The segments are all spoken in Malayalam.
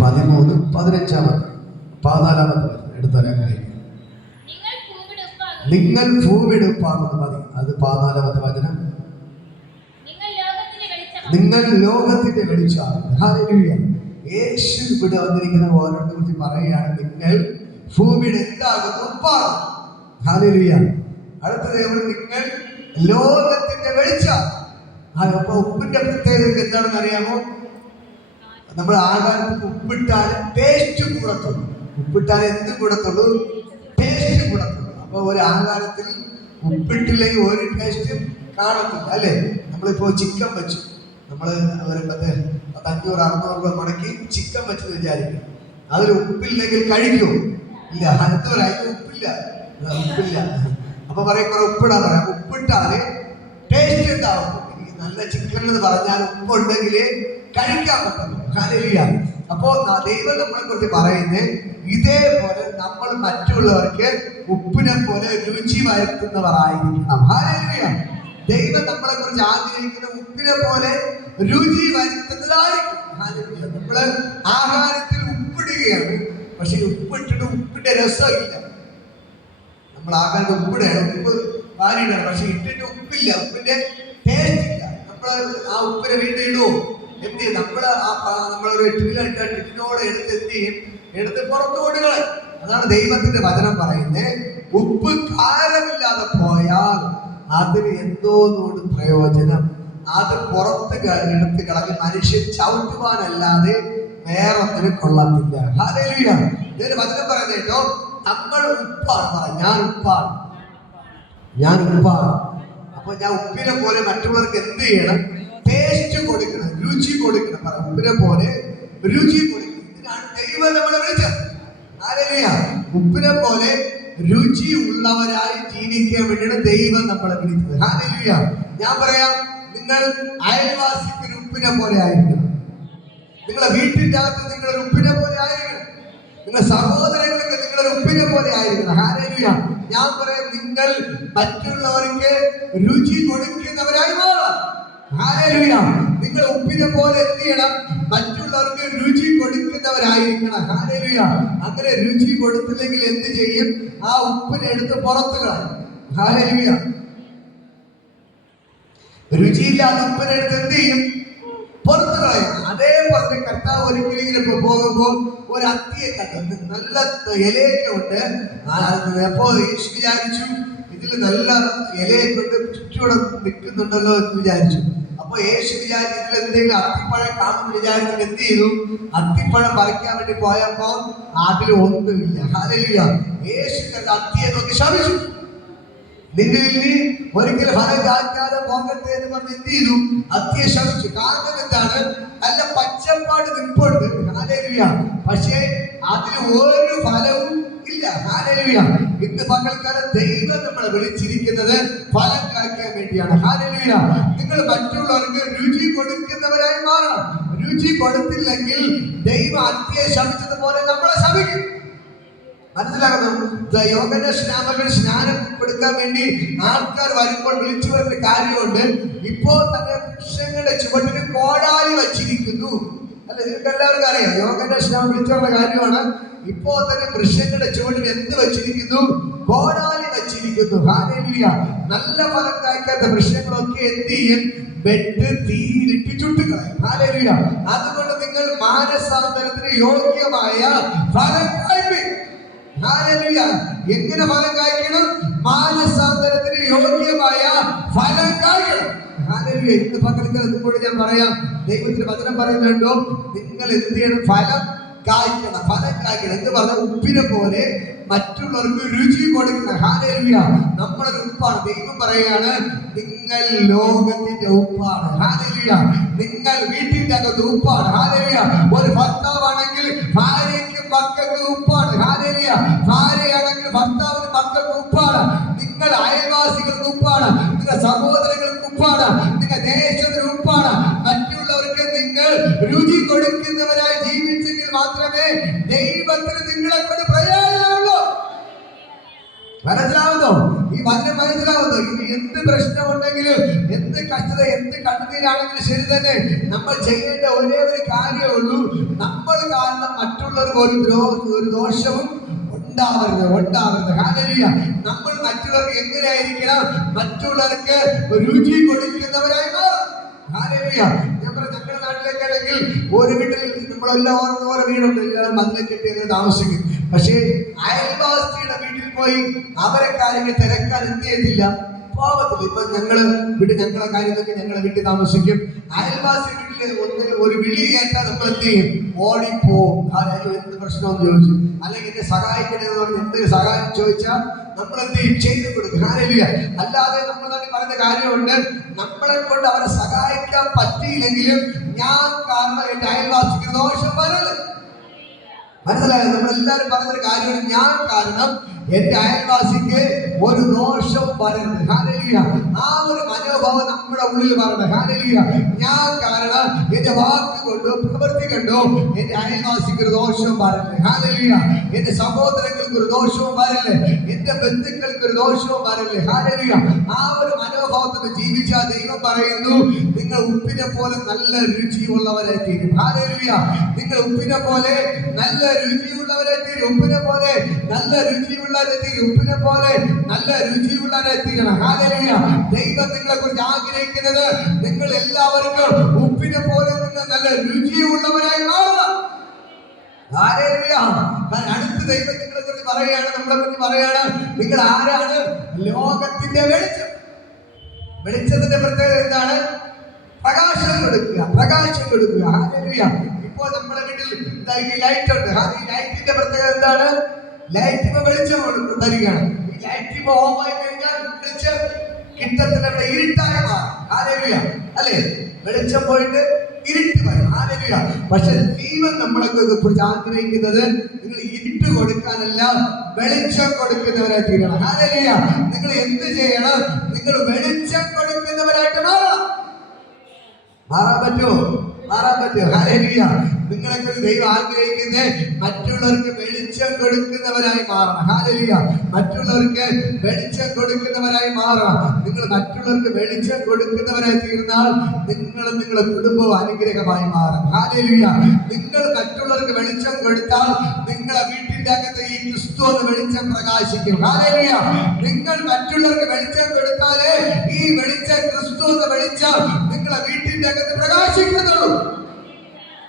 13, 15 14 എടുത്താലേ കഴിയും. നിങ്ങൾ ഭൂമിയെടുപ്പാകുന്നു മതി. അത് 14 വചനം. നിങ്ങൾ ലോകത്തിന്റെ വെളിച്ചമാണ്. ഹല്ലേലൂയ. യേശു ഇവിടെ വന്നിരിക്കുന്ന ഓരോരുത്തരെ കുറിച്ച് പറയുകയാണ്, നിങ്ങൾ ഭൂമിയുടെ എന്താകുന്നു? ഉപ്പാണ്. ഹല്ലേലൂയ. അടുത്തത് നിങ്ങൾ ലോകത്തിന്റെ വെളിച്ചം. അപ്പൊ ഉപ്പിന്റെ പ്രത്യേകത എന്താണെന്ന് അറിയാമോ? നമ്മൾ ആഹാരത്തിൽ ഉപ്പിട്ടാൽ ടേസ്റ്റ് കൂടത്തുള്ളൂ. ഉപ്പിട്ടാൽ എന്ത് കൂടത്തുള്ളൂ? ടേസ്റ്റ് കൂടത്തുള്ളൂ. അപ്പൊ ഒരു ആഹാരത്തിൽ ഉപ്പിട്ടില്ലെങ്കിൽ ഒരു ടേസ്റ്റും കാണത്തില്ല, അല്ലേ? നമ്മളിപ്പോ ചിക്കൻ വെച്ചു, നമ്മള് ഒരു 500-600 രൂപ മുടക്കി ചിക്കൻ വെച്ചെന്ന് വിചാരിക്കും. അതിൽ ഉപ്പില്ലെങ്കിൽ കഴിക്കുമോ? ഇല്ല. അതിന് ഉപ്പില്ല. അപ്പൊ പറയും ഉപ്പിടാൻ പറയാം. ഉപ്പിട്ടാല് ടേസ്റ്റ് ഉണ്ടാവും. നല്ല ചിക്കൻ എന്ന് പറഞ്ഞാൽ ഉപ്പുണ്ടെങ്കിലേ കഴിക്കാൻ പറ്റുള്ളൂ. ഹല്ലേലൂയ. അപ്പോ ദൈവം നമ്മളെ കുറിച്ച് പറയുന്നത് ഇതേപോലെ നമ്മൾ മറ്റുള്ളവർക്ക് ഉപ്പിനെ പോലെ രുചി വരുത്തുന്നവരായിരിക്കണം. ഹല്ലേലൂയ. ദൈവം നമ്മളെ കുറിച്ച് ആഗ്രഹിക്കുന്ന ഉപ്പിനെ പോലെ രുചി വരുത്തുന്നതായിരിക്കും. ഹല്ലേലൂയ. നമ്മള് ആഹാരത്തിൽ ഉപ്പിടുകയാണ്, പക്ഷെ ഉപ്പിട്ടിട്ട് ഉപ്പിന്റെ രസമില്ല. നമ്മൾ ആഹാരത്തിൽ ഉപ്പിടുകയാണ്, ഉപ്പ് വാരിയിടാണ്, പക്ഷെ ഇട്ടിട്ട് ഉപ്പില്ല, ഉപ്പിന്റെ ടേസ്റ്റ് ഇല്ല. നമ്മള് ആ ഉപ്പിനെ വീണ്ടും ഇടുവോ? എന്ത് ചെയ്യും? നമ്മളൊരു ടിന്നിനോട് എടുത്ത് എന്ത് ചെയ്യും? എടുത്ത് പുറത്തു കൊടുകളെ. അതാണ് ദൈവത്തിന്റെ വചനം പറയുന്നത്. ഉപ്പ് കാരമില്ലാതെ പോയാൽ അതിന് എന്തോന്നോട് പ്രയോജനം? അത് പുറത്ത് എടുത്ത് കളഞ്ഞ് മനുഷ്യൻ ചവിട്ടുവാനല്ലാതെ വേറൊന്നിനും കൊള്ളത്തില്ല. ഹല്ലേലൂയ. ഇതിന് വചനം പറയുന്നത് കേട്ടോ, നമ്മൾ ഉപ്പാണ്. ഞാൻ ഉപ്പാണ്. അപ്പൊ ഞാൻ ഉപ്പിനെ പോലെ മറ്റുള്ളവർക്ക് എന്ത് ചെയ്യണം? ടേസ്റ്റ് കൊടുക്കണം, രുചി കൊടുക്കണം. ഉപ്പിനെ പോലെ രുചി കൊടുക്കണം. ഇതിനാണ് ദൈവം നമ്മളെ വിളിച്ചത്. ഹല്ലേലൂയ. ഉപ്പിനെ പോലെ രുചി ഉള്ളവരായി ജീവിക്കാൻ വേണ്ടിയാണ് ദൈവം നമ്മളെ വിളിച്ചത്. ഹല്ലേലൂയ. ഞാൻ പറയാം, നിങ്ങൾ അയൽവാസിക്ക് ഒരു ഉപ്പിനെ പോലെ ആയിരിക്കണം. നിങ്ങളെ വീട്ടിൻ്റെ അകത്ത് നിങ്ങളൊരു ഉപ്പിനെ പോലെ ആയിരിക്കണം. നിങ്ങളുടെ സഹോദരങ്ങൾക്ക് നിങ്ങളൊരു ഉപ്പിനെ പോലെ ആയിരിക്കണം. ഹല്ലേലൂയ. ഞാൻ പറയാം, നിങ്ങൾ മറ്റുള്ളവർക്ക് രുചി കൊടുക്കുന്നവരായി മാറണം. ഹല്ലേലൂയ. നിങ്ങൾ ഉപ്പിനെ പോലെ എന്ത് ചെയ്യണം? മറ്റുള്ളവർക്ക് രുചി കൊടുക്കുന്നവരായിരിക്കണം. ഹല്ലേലൂയ. അങ്ങനെ രുചി കൊടുത്തില്ലെങ്കിൽ എന്ത് ചെയ്യും? ആ ഉപ്പിനെ എടുത്ത് പുറത്തു കളയും. ഹല്ലേലൂയ. രുചിയില്ലാത്ത ഉപ്പിനെ എടുത്ത് എന്ത് ചെയ്യും? പുറത്തു കളയും. അതേപോലെ കർത്താവ് ഒരിക്കലും ഇങ്ങനെ പോകുമ്പോൾ ഒരു അത്തിയെ കണ്ടു, നല്ല ഇലയൊക്കെ ഉണ്ട്. അപ്പോ യേശു വിചാരിച്ചു, ഇതിൽ നല്ല ഇലയൊക്കെ ഉണ്ട്, ചുറ്റോടെ നിൽക്കുന്നുണ്ടല്ലോ എന്ന് വിചാരിച്ചു. അപ്പൊ യേശു വിചാരിച്ചു ഇതിൽ എന്തെങ്കിലും അത്തിപ്പഴം കാണുമെന്ന് വിചാരിച്ചിട്ട് എന്ത് ചെയ്തു? അത്തിപ്പഴം പറിക്കാൻ വേണ്ടി പോയപ്പോ അതിൽ ഒന്നുമില്ല. ഹല്ലേലൂയ. യേശു അത്തിയെ നോക്കി ശപിച്ചു. നിന്നിൽ ഒരിക്കലും ഫലം കായ്ക്കാതെ പോകട്ടെ എന്ന് പറഞ്ഞ് എന്ത് ചെയ്തു? അത്തിയെ ശപിച്ചു. കാരണം എന്താണ്? നല്ല പച്ചപ്പാട് നിൽപ്പുണ്ട്. ഹല്ലേലൂയ. പക്ഷേ അതിൽ ഒരു ഫലവും ഇല്ല. ഹല്ലേലൂയ. ഇന്ന് പകൽക്കാലം ദൈവം നമ്മളെ വിളിച്ചിരിക്കുന്നത് ഫലം കായ്ക്കാൻ വേണ്ടിയാണ്. ഹല്ലേലൂയ. നിങ്ങൾ മറ്റുള്ളവർക്ക് രുചി കൊടുക്കുന്നവരായി മാറണം. രുചി കൊടുത്തില്ലെങ്കിൽ ദൈവം അത്തിയെ ശപിച്ചതുപോലെ നമ്മളെ ശപിക്കും. മനസ്സിലാകുന്നു? യോഹന്നാൻ സ്നാപകൻ സ്നാനം കൊടുക്കാൻ വേണ്ടി ആൾക്കാർ വരുമ്പോൾ വിളിച്ചു വരുന്ന കാര്യമുണ്ട്. ഇപ്പോൾ തന്നെ വൃക്ഷങ്ങളുടെ ചുവട്ടിന് കോടാലി വച്ചിരിക്കുന്നു. അല്ല, നിങ്ങൾക്ക് എല്ലാവർക്കും അറിയാം, യോഹന്നാൻ സ്നാപകൻ വിളിച്ചുള്ള കാര്യമാണ്. ഇപ്പോൾ തന്നെ വൃക്ഷങ്ങളുടെ ചുവട്ടിന് എന്ത് വച്ചിരിക്കുന്നു? കോടാലി വച്ചിരിക്കുന്നു. ഹല്ലേലൂയ. നല്ല ഫലം കായ്ക്കാത്ത വൃക്ഷങ്ങളൊക്കെ എന്ത് ചെയ്യും? വെട്ട് തീയിലിട്ട് ചുട്ടുകളയും. ഹല്ലേലൂയ. അതുകൊണ്ട് നിങ്ങൾ മാനസാന്തരത്തിന് യോഗ്യമായ ഫലം കായ്പിൻ. ഹല്ലേലൂയ. എങ്ങനെ ഫലം കായ്ക്കണം? മാനസാന്തരത്തിന് യോഗ്യമായ ഫലം കായ്ക്കണം. ഹല്ലേലൂയ. ഇന്ന് പകൽക്കാലത്തോട് ഞാൻ പറയാം, ദൈവത്തിന്റെ വചനം പറയുന്നുണ്ടോ, നിങ്ങൾ എന്ത് ചെയ്യണം? ഫലം കായ്ക്കണം. ഫലം കായ്ക്കണം എന്ന് പറഞ്ഞാൽ ഉപ്പിനെ പോലെ മറ്റുള്ളവർക്ക് രുചി കൊടുക്കണം. ഹല്ലേലൂയ. നമ്മളൊരു ഉപ്പാണ്. ദൈവം പറയാണ്, നിങ്ങൾ ലോകത്തിന്റെ ഉപ്പാണ്. ഹല്ലേലൂയ. നിങ്ങൾ വീട്ടിന്റെ അകത്ത് ഉപ്പാണ്. ഹല്ലേലൂയ. ഒരു ഭർത്താവാണെങ്കിൽ ഭാര്യയ്ക്ക് മക്കൾക്ക് ഉപ്പാണ്. ഹല്ലേലൂയ. ഭാര്യയാണെങ്കിൽ ഭർത്താവിന് മക്കൾക്ക് ഉപ്പാണ്. നിങ്ങൾ അയൽവാസികൾക്ക് ഉപ്പാണ്. നിങ്ങളുടെ സഹോദരങ്ങൾക്ക് ഉപ്പാണ്. നിങ്ങൾ ദേശത്തിന് ഉപ്പാണ്. മറ്റുള്ളവർക്ക് നിങ്ങൾ രുചി കൊടുക്കുന്നവരായി ജീവിച്ചെങ്കിൽ മാത്രമേ ദൈവത്തിന് നിങ്ങളെ കൊണ്ട് പ്രയോജനമുള്ളൂ. മനസ്സിലാവുന്നോ? ഈ ഈ വചനം മനസ്സിലാവുന്നു. ഇനി എന്ത് പ്രശ്നമുണ്ടെങ്കിലും, എന്ത് കഷ്ടത, എന്ത് കണ്ണുനീരാണെങ്കിലും ശരി തന്നെ, നമ്മൾ ചെയ്യേണ്ട ഒരേ ഒരു കാര്യമേ ഉള്ളൂ. നമ്മൾ കാരണം മറ്റുള്ളവർക്ക് ഒരു ദോഷവും ഉണ്ടാവരുത്. ഹല്ലേലൂയ. നമ്മൾ മറ്റുള്ളവർക്ക് എങ്ങനെയായിരിക്കണം? മറ്റുള്ളവർക്ക് രുചി കൊടുക്കുന്നവരായി മാറും. ഹല്ലേലൂയ. ഞാൻ പറഞ്ഞു, ഞങ്ങളുടെ നാട്ടിലേക്കാണെങ്കിൽ ഒരു വീട്ടിൽ നമ്മളെല്ലാം ഓരോ വീടുണ്ട്, എല്ലാവരും മതിലെ കെട്ടി താമസിക്കും. പക്ഷേ അയൽവാസിയുടെ വീട്ടിൽ പോയി അവരെ കാര്യങ്ങൾ തിരക്കാൻ എന്ത് ചെയ്തില്ല, പോകത്തില്ല. ഇപ്പൊ ഞങ്ങളെ കാര്യങ്ങളൊക്കെ ഞങ്ങളെ വീട്ടിൽ താമസിക്കും. അയൽവാസി വീട്ടിൽ ഒരു വിളി കേട്ടാൽ നമ്മൾ എന്ത് ചെയ്യും? ഓടിപ്പോവും. എന്ത് പ്രശ്നമെന്ന് ചോദിച്ചു, അല്ലെങ്കിൽ എന്നെ സഹായിക്കണമെന്ന് പറഞ്ഞ് എന്തെങ്കിലും സഹായം ചോദിച്ചാൽ നമ്മൾ എന്ത് ചെയ്യും? ചെയ്തു കൊടുക്കും. ഹല്ലേലൂയ. അല്ലാതെ നമ്മൾ പറഞ്ഞ കാര്യമുണ്ട്, നമ്മളെ കൊണ്ട് അവരെ സഹായിക്കാൻ പറ്റിയില്ലെങ്കിലും ഞാൻ കാരണം എന്റെ അയൽവാസിക്ക് ദോഷം വരരുത്. മനസ്സിലായത്? നമ്മളെല്ലാരും പറഞ്ഞൊരു കാര്യമാണ്, ഞാൻ കാരണം എന്റെ അയൽവാസിക്ക് ഒരു ദോഷവും വരരുത്. ഹല്ലേലൂയ. ആ ഒരു മനോഭാവം നമ്മുടെ ഉള്ളിൽ വരണം. ഹല്ലേലൂയ. ഞാൻ കാരണം എന്റെ വാക്ക് കൊണ്ടോ പ്രവൃത്തി കൊണ്ടോ എന്റെ അയൽവാസിക്ക് ഒരു ദോഷവും വരല്ലേ. ഹല്ലേലൂയ. എന്റെ സഹോദരങ്ങൾക്ക് ഒരു ദോഷവും വരല്ലേ, എന്റെ ബന്ധുക്കൾക്ക് ഒരു ദോഷവും വരല്ലേ. ഹല്ലേലൂയ. ആ ഒരു മനോഭാവത്തിൽ ജീവിച്ച ദൈവം പറയുന്നു, നിങ്ങൾ ഉപ്പിനെ പോലെ നല്ല രുചിയുള്ളവരെ തീരും. ഹല്ലേലൂയ. നിങ്ങൾ ഉപ്പിനെ പോലെ നല്ല രുചിയുള്ളവരെ തീരും. ഉപ്പിനെ പോലെ നല്ല രുചിയുള്ള ഉപ്പിനെ പോലെ നല്ല രുചിയുള്ളവരെ തീരണം. ഹല്ലേലൂയ. ദൈവം നിങ്ങളെ കുറിച്ച് ആഗ്രഹിക്കുന്നത് നിങ്ങൾ എല്ലാവർക്കും ഉപ്പിനെ പോലെ നിങ്ങൾ നല്ല രുചിയുള്ളവരായി മാറണം. ഹല്ലേലൂയ. അടുത്ത ദൈവം നിങ്ങളെ കുറിച്ച് പറയുകയാണ്, നമ്മളെ കുറിച്ച് പറയുകയാണ്, നിങ്ങൾ ആരാണ്? ലോകത്തിന്റെ വെളിച്ചം. വെളിച്ചത്തിന്റെ പ്രത്യേകത എന്താണ്? പ്രകാശം കൊടുക്കുക. ഹല്ലേലൂയ. ഇപ്പോൾ നമ്മുടെ വീട്ടിൽ ഈ ലൈറ്റ് ഉണ്ട്. ഈ ലൈറ്റിന്റെ പ്രത്യേകത എന്താണ്? ലൈറ്റ് ഇപ്പൊ വെളിച്ചം തരികയാണ്. ഈ ലൈറ്റ് ഇപ്പൊ ഓഫായി കഴിഞ്ഞാൽ വെളിച്ചം കിട്ടത്തില്ല, ഇവിടെ ഇരുട്ടായി മാറും. ഹല്ലേലൂയ. അല്ലേ? വെളിച്ചം പോയിട്ട് ഇരുട്ട് വരും. ഹല്ലേലൂയ. പക്ഷെ ദൈവം നമ്മളെ കുറിച്ച് ആഗ്രഹിക്കുന്നത് നിങ്ങൾ ഇരുട്ട് കൊടുക്കാനല്ല, വെളിച്ചം കൊടുക്കുന്നവരായി തീരണം. ഹല്ലേലൂയ. നിങ്ങൾ എന്ത് ചെയ്യണം? നിങ്ങൾ വെളിച്ചം കൊടുക്കുന്നവരായിട്ട് മാറണം. മാറാൻ പറ്റുമോ? ഹല്ലേലൂയ. നിങ്ങളെക്കുറിച്ച് ദൈവം ആഗ്രഹിക്കുന്നത് മറ്റുള്ളവർക്ക് വെളിച്ചം കൊടുക്കുന്നവരായി മാറണം. ഹല്ലേലൂയ. മറ്റുള്ളവർക്ക് വെളിച്ചം കൊടുക്കുന്നവരായി മാറണം. നിങ്ങൾ മറ്റുള്ളവർക്ക് വെളിച്ചം കൊടുക്കുന്നവരായി തീർന്നാൽ നിങ്ങളും നിങ്ങളുടെ കുടുംബവും അനുഗ്രഹമായി മാറും. ഹല്ലേലൂയ. നിങ്ങൾ മറ്റുള്ളവർക്ക് വെളിച്ചം കൊടുത്താൽ നിങ്ങളുടെ വീട്ടിന്റെ അകത്ത് ഈ ക്രിസ്തു എന്ന വെളിച്ചം പ്രകാശിക്കും. ഹല്ലേലൂയ. നിങ്ങൾ മറ്റുള്ളവർക്ക് വെളിച്ചം കൊടുത്താലേ ഈ വെളിച്ചം, ക്രിസ്തു എന്ന വെളിച്ചം നിങ്ങളുടെ വീട്ടിന്റെ അകത്ത് പ്രകാശിക്കുന്നുള്ളൂ.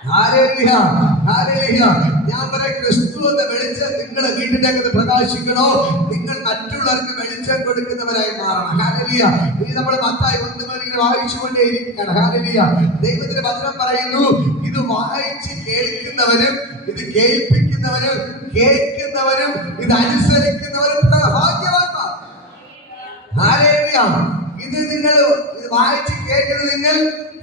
ഹല്ലേലൂയ. ഞാൻ പറയാം, ക്രിസ്തു എന്ന വെളിച്ചം നിങ്ങളുടെ വീട്ടിന്റെ അകത്ത് പ്രകാശിക്കണോ, നിങ്ങൾ മറ്റുള്ളവർക്ക് വെളിച്ചം കൊടുക്കുന്നവരായി മാറണം. ഹല്ലേലൂയ. ഇനി നമ്മൾ മത്തായി 1 വായിച്ചുകൊണ്ടേ ഇരിക്കുകയാണ്. ഹല്ലേലൂയ. ദൈവത്തിന്റെ വചനം പറയുന്നു, ഇത് വായിച്ച് കേൾക്കുന്നവരും ഇത് കേൾപ്പിക്കുന്നവരും കേൾക്കുന്നവരും ഇത് അനുസരിക്കുന്നവരും ഭാഗ്യവാന്മാർ. ഹല്ലേലൂയ. ഇത് നിങ്ങൾ വായിച്ച് കേൾക്കുന്നത് നിങ്ങൾ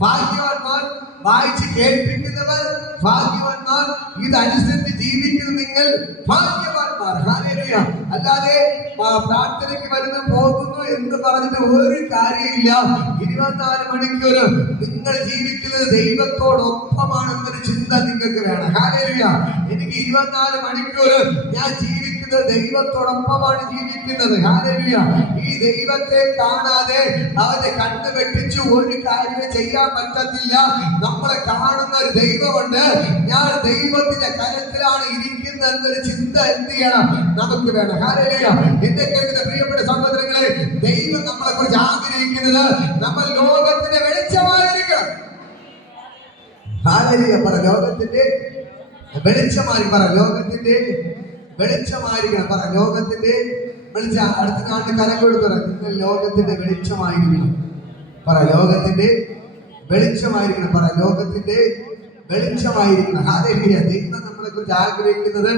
ഭാഗ്യവാന്മാർ, വായിച്ച് കേൾപ്പിക്കുന്നവർ ഭാഗ്യവാന്മാർ, ഇതനുസരിച്ച് ജീവിക്കുന്ന നിങ്ങൾ ഭാഗ്യവാന്മാർ. ഹല്ലേലൂയ. അല്ലാതെ പ്രാർത്ഥനയ്ക്ക് വരുന്നു പോകുന്നു എന്ന് പറഞ്ഞിട്ട് ഒരു കാര്യമില്ല. 24 മണിക്കൂർ നിങ്ങൾ ജീവിക്കുന്നത് ദൈവത്തോടൊപ്പമാണെന്നൊരു ചിന്ത നിങ്ങൾക്ക് വേണം. ഹല്ലേലൂയ. എനിക്ക് 24 മണിക്കൂർ ഞാൻ ജീവിക്കുന്നത് ദൈവത്തോടൊപ്പമാണ് ജീവിക്കുന്നത്. ഹല്ലേലൂയ. ഈ ദൈവത്തെ കാണാതെ അവന്റെ കണ്ണ് വെട്ടിച്ചു ഒരു കാര്യം ചെയ്യാൻ പറ്റത്തില്ല. നമ്മളെ കാണുന്ന ഒരു ദൈവമുണ്ട്. ഞാൻ ദൈവത്തിന്റെ കരത്തിലാണ് ഇരിക്കുന്നത് എന്നൊരു ചിന്ത എന്ത് ചെയ്യണം? നമുക്ക് വേണം. ഹല്ലേലൂയ. എന്റെ കേൾക്കുന്ന പ്രിയപ്പെട്ട സഹോദരങ്ങളെ, ദൈവം നമ്മളെ കുറിച്ച് ആഗ്രഹിക്കുന്നത് നമ്മൾ ലോകത്തിന്റെ വെളിച്ചമായിരിക്കണം. ഹല്ലേലൂയ. പറ, ലോകത്തിന്റെ വെളിച്ചമായിരിക്കും. പറ, ലോകത്തിന്റെ വെളിച്ചമായിരിക്കണം. പറ, ലോകത്തിന്റെ വെളിച്ചം. അടുത്ത നാട്ടിൽ കരം കൊടുത്തു പറ, നിങ്ങൾ ലോകത്തിന്റെ വെളിച്ചമായിരിക്കണം. പറ, ലോകത്തിന്റെ വെളിച്ചമായിരിക്കണം. പറ, ലോകത്തിന്റെ വെളിച്ചമായിരിക്കണം. ഹല്ലേലൂയ. ദൈവം നമ്മളെ കുറിച്ച് ആഗ്രഹിക്കുന്നത്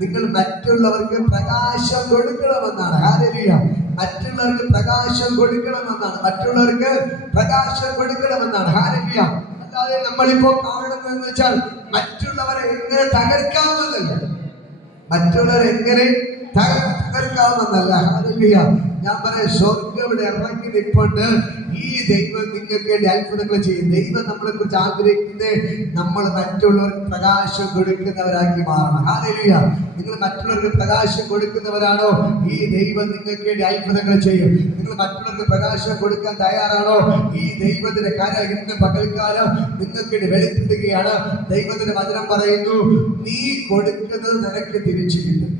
നിങ്ങൾ മറ്റുള്ളവർക്ക് പ്രകാശം കൊടുക്കണമെന്നാണ്. ഹല്ലേലൂയ. മറ്റുള്ളവർക്ക് പ്രകാശം കൊടുക്കണമെന്നാണ്. മറ്റുള്ളവർക്ക് പ്രകാശം കൊടുക്കണമെന്നാണ്. ഹല്ലേലൂയ. അല്ലാതെ നമ്മളിപ്പോ കാണുന്നതെന്ന് വെച്ചാൽ മറ്റുള്ളവരെ എങ്ങനെ തകർക്കാമെന്നല്ല, മറ്റുള്ളവരെ എങ്ങനെ തകർക്കാവുന്നതല്ല. ഹല്ലേലൂയ. ഞാൻ പറയാം, സ്വർഗ്ഗം ഇവിടെ ഇറങ്ങി നിൽപ്പുണ്ട്. ഈ ദൈവം നിങ്ങൾക്ക് വേണ്ടി അത്ഭുതങ്ങൾ ചെയ്യും. ദൈവം നമ്മളെ കുറിച്ച് ആഗ്രഹിക്കുന്നത് നമ്മൾ മറ്റുള്ളവർക്ക് പ്രകാശം കൊടുക്കുന്നവരാക്കി മാറണം. ഹല്ലേലൂയ. നിങ്ങൾ മറ്റുള്ളവർക്ക് പ്രകാശം കൊടുക്കുന്നവരാണോ, ഈ ദൈവം നിങ്ങൾക്ക് വേണ്ടി അത്ഭുതങ്ങൾ ചെയ്യും. നിങ്ങൾ മറ്റുള്ളവർക്ക് പ്രകാശം കൊടുക്കാൻ തയ്യാറാണോ, ഈ ദൈവത്തിന്റെ കര ഇന്ന് പകൽക്കാലം നിങ്ങൾക്ക് വേണ്ടി വെളിപ്പെടുത്തുകയാണ്. ദൈവത്തിന്റെ വചനം പറയുന്നു, നീ കൊടുക്കുന്നത് നിനക്ക് തിരിച്ചു കിട്ടും.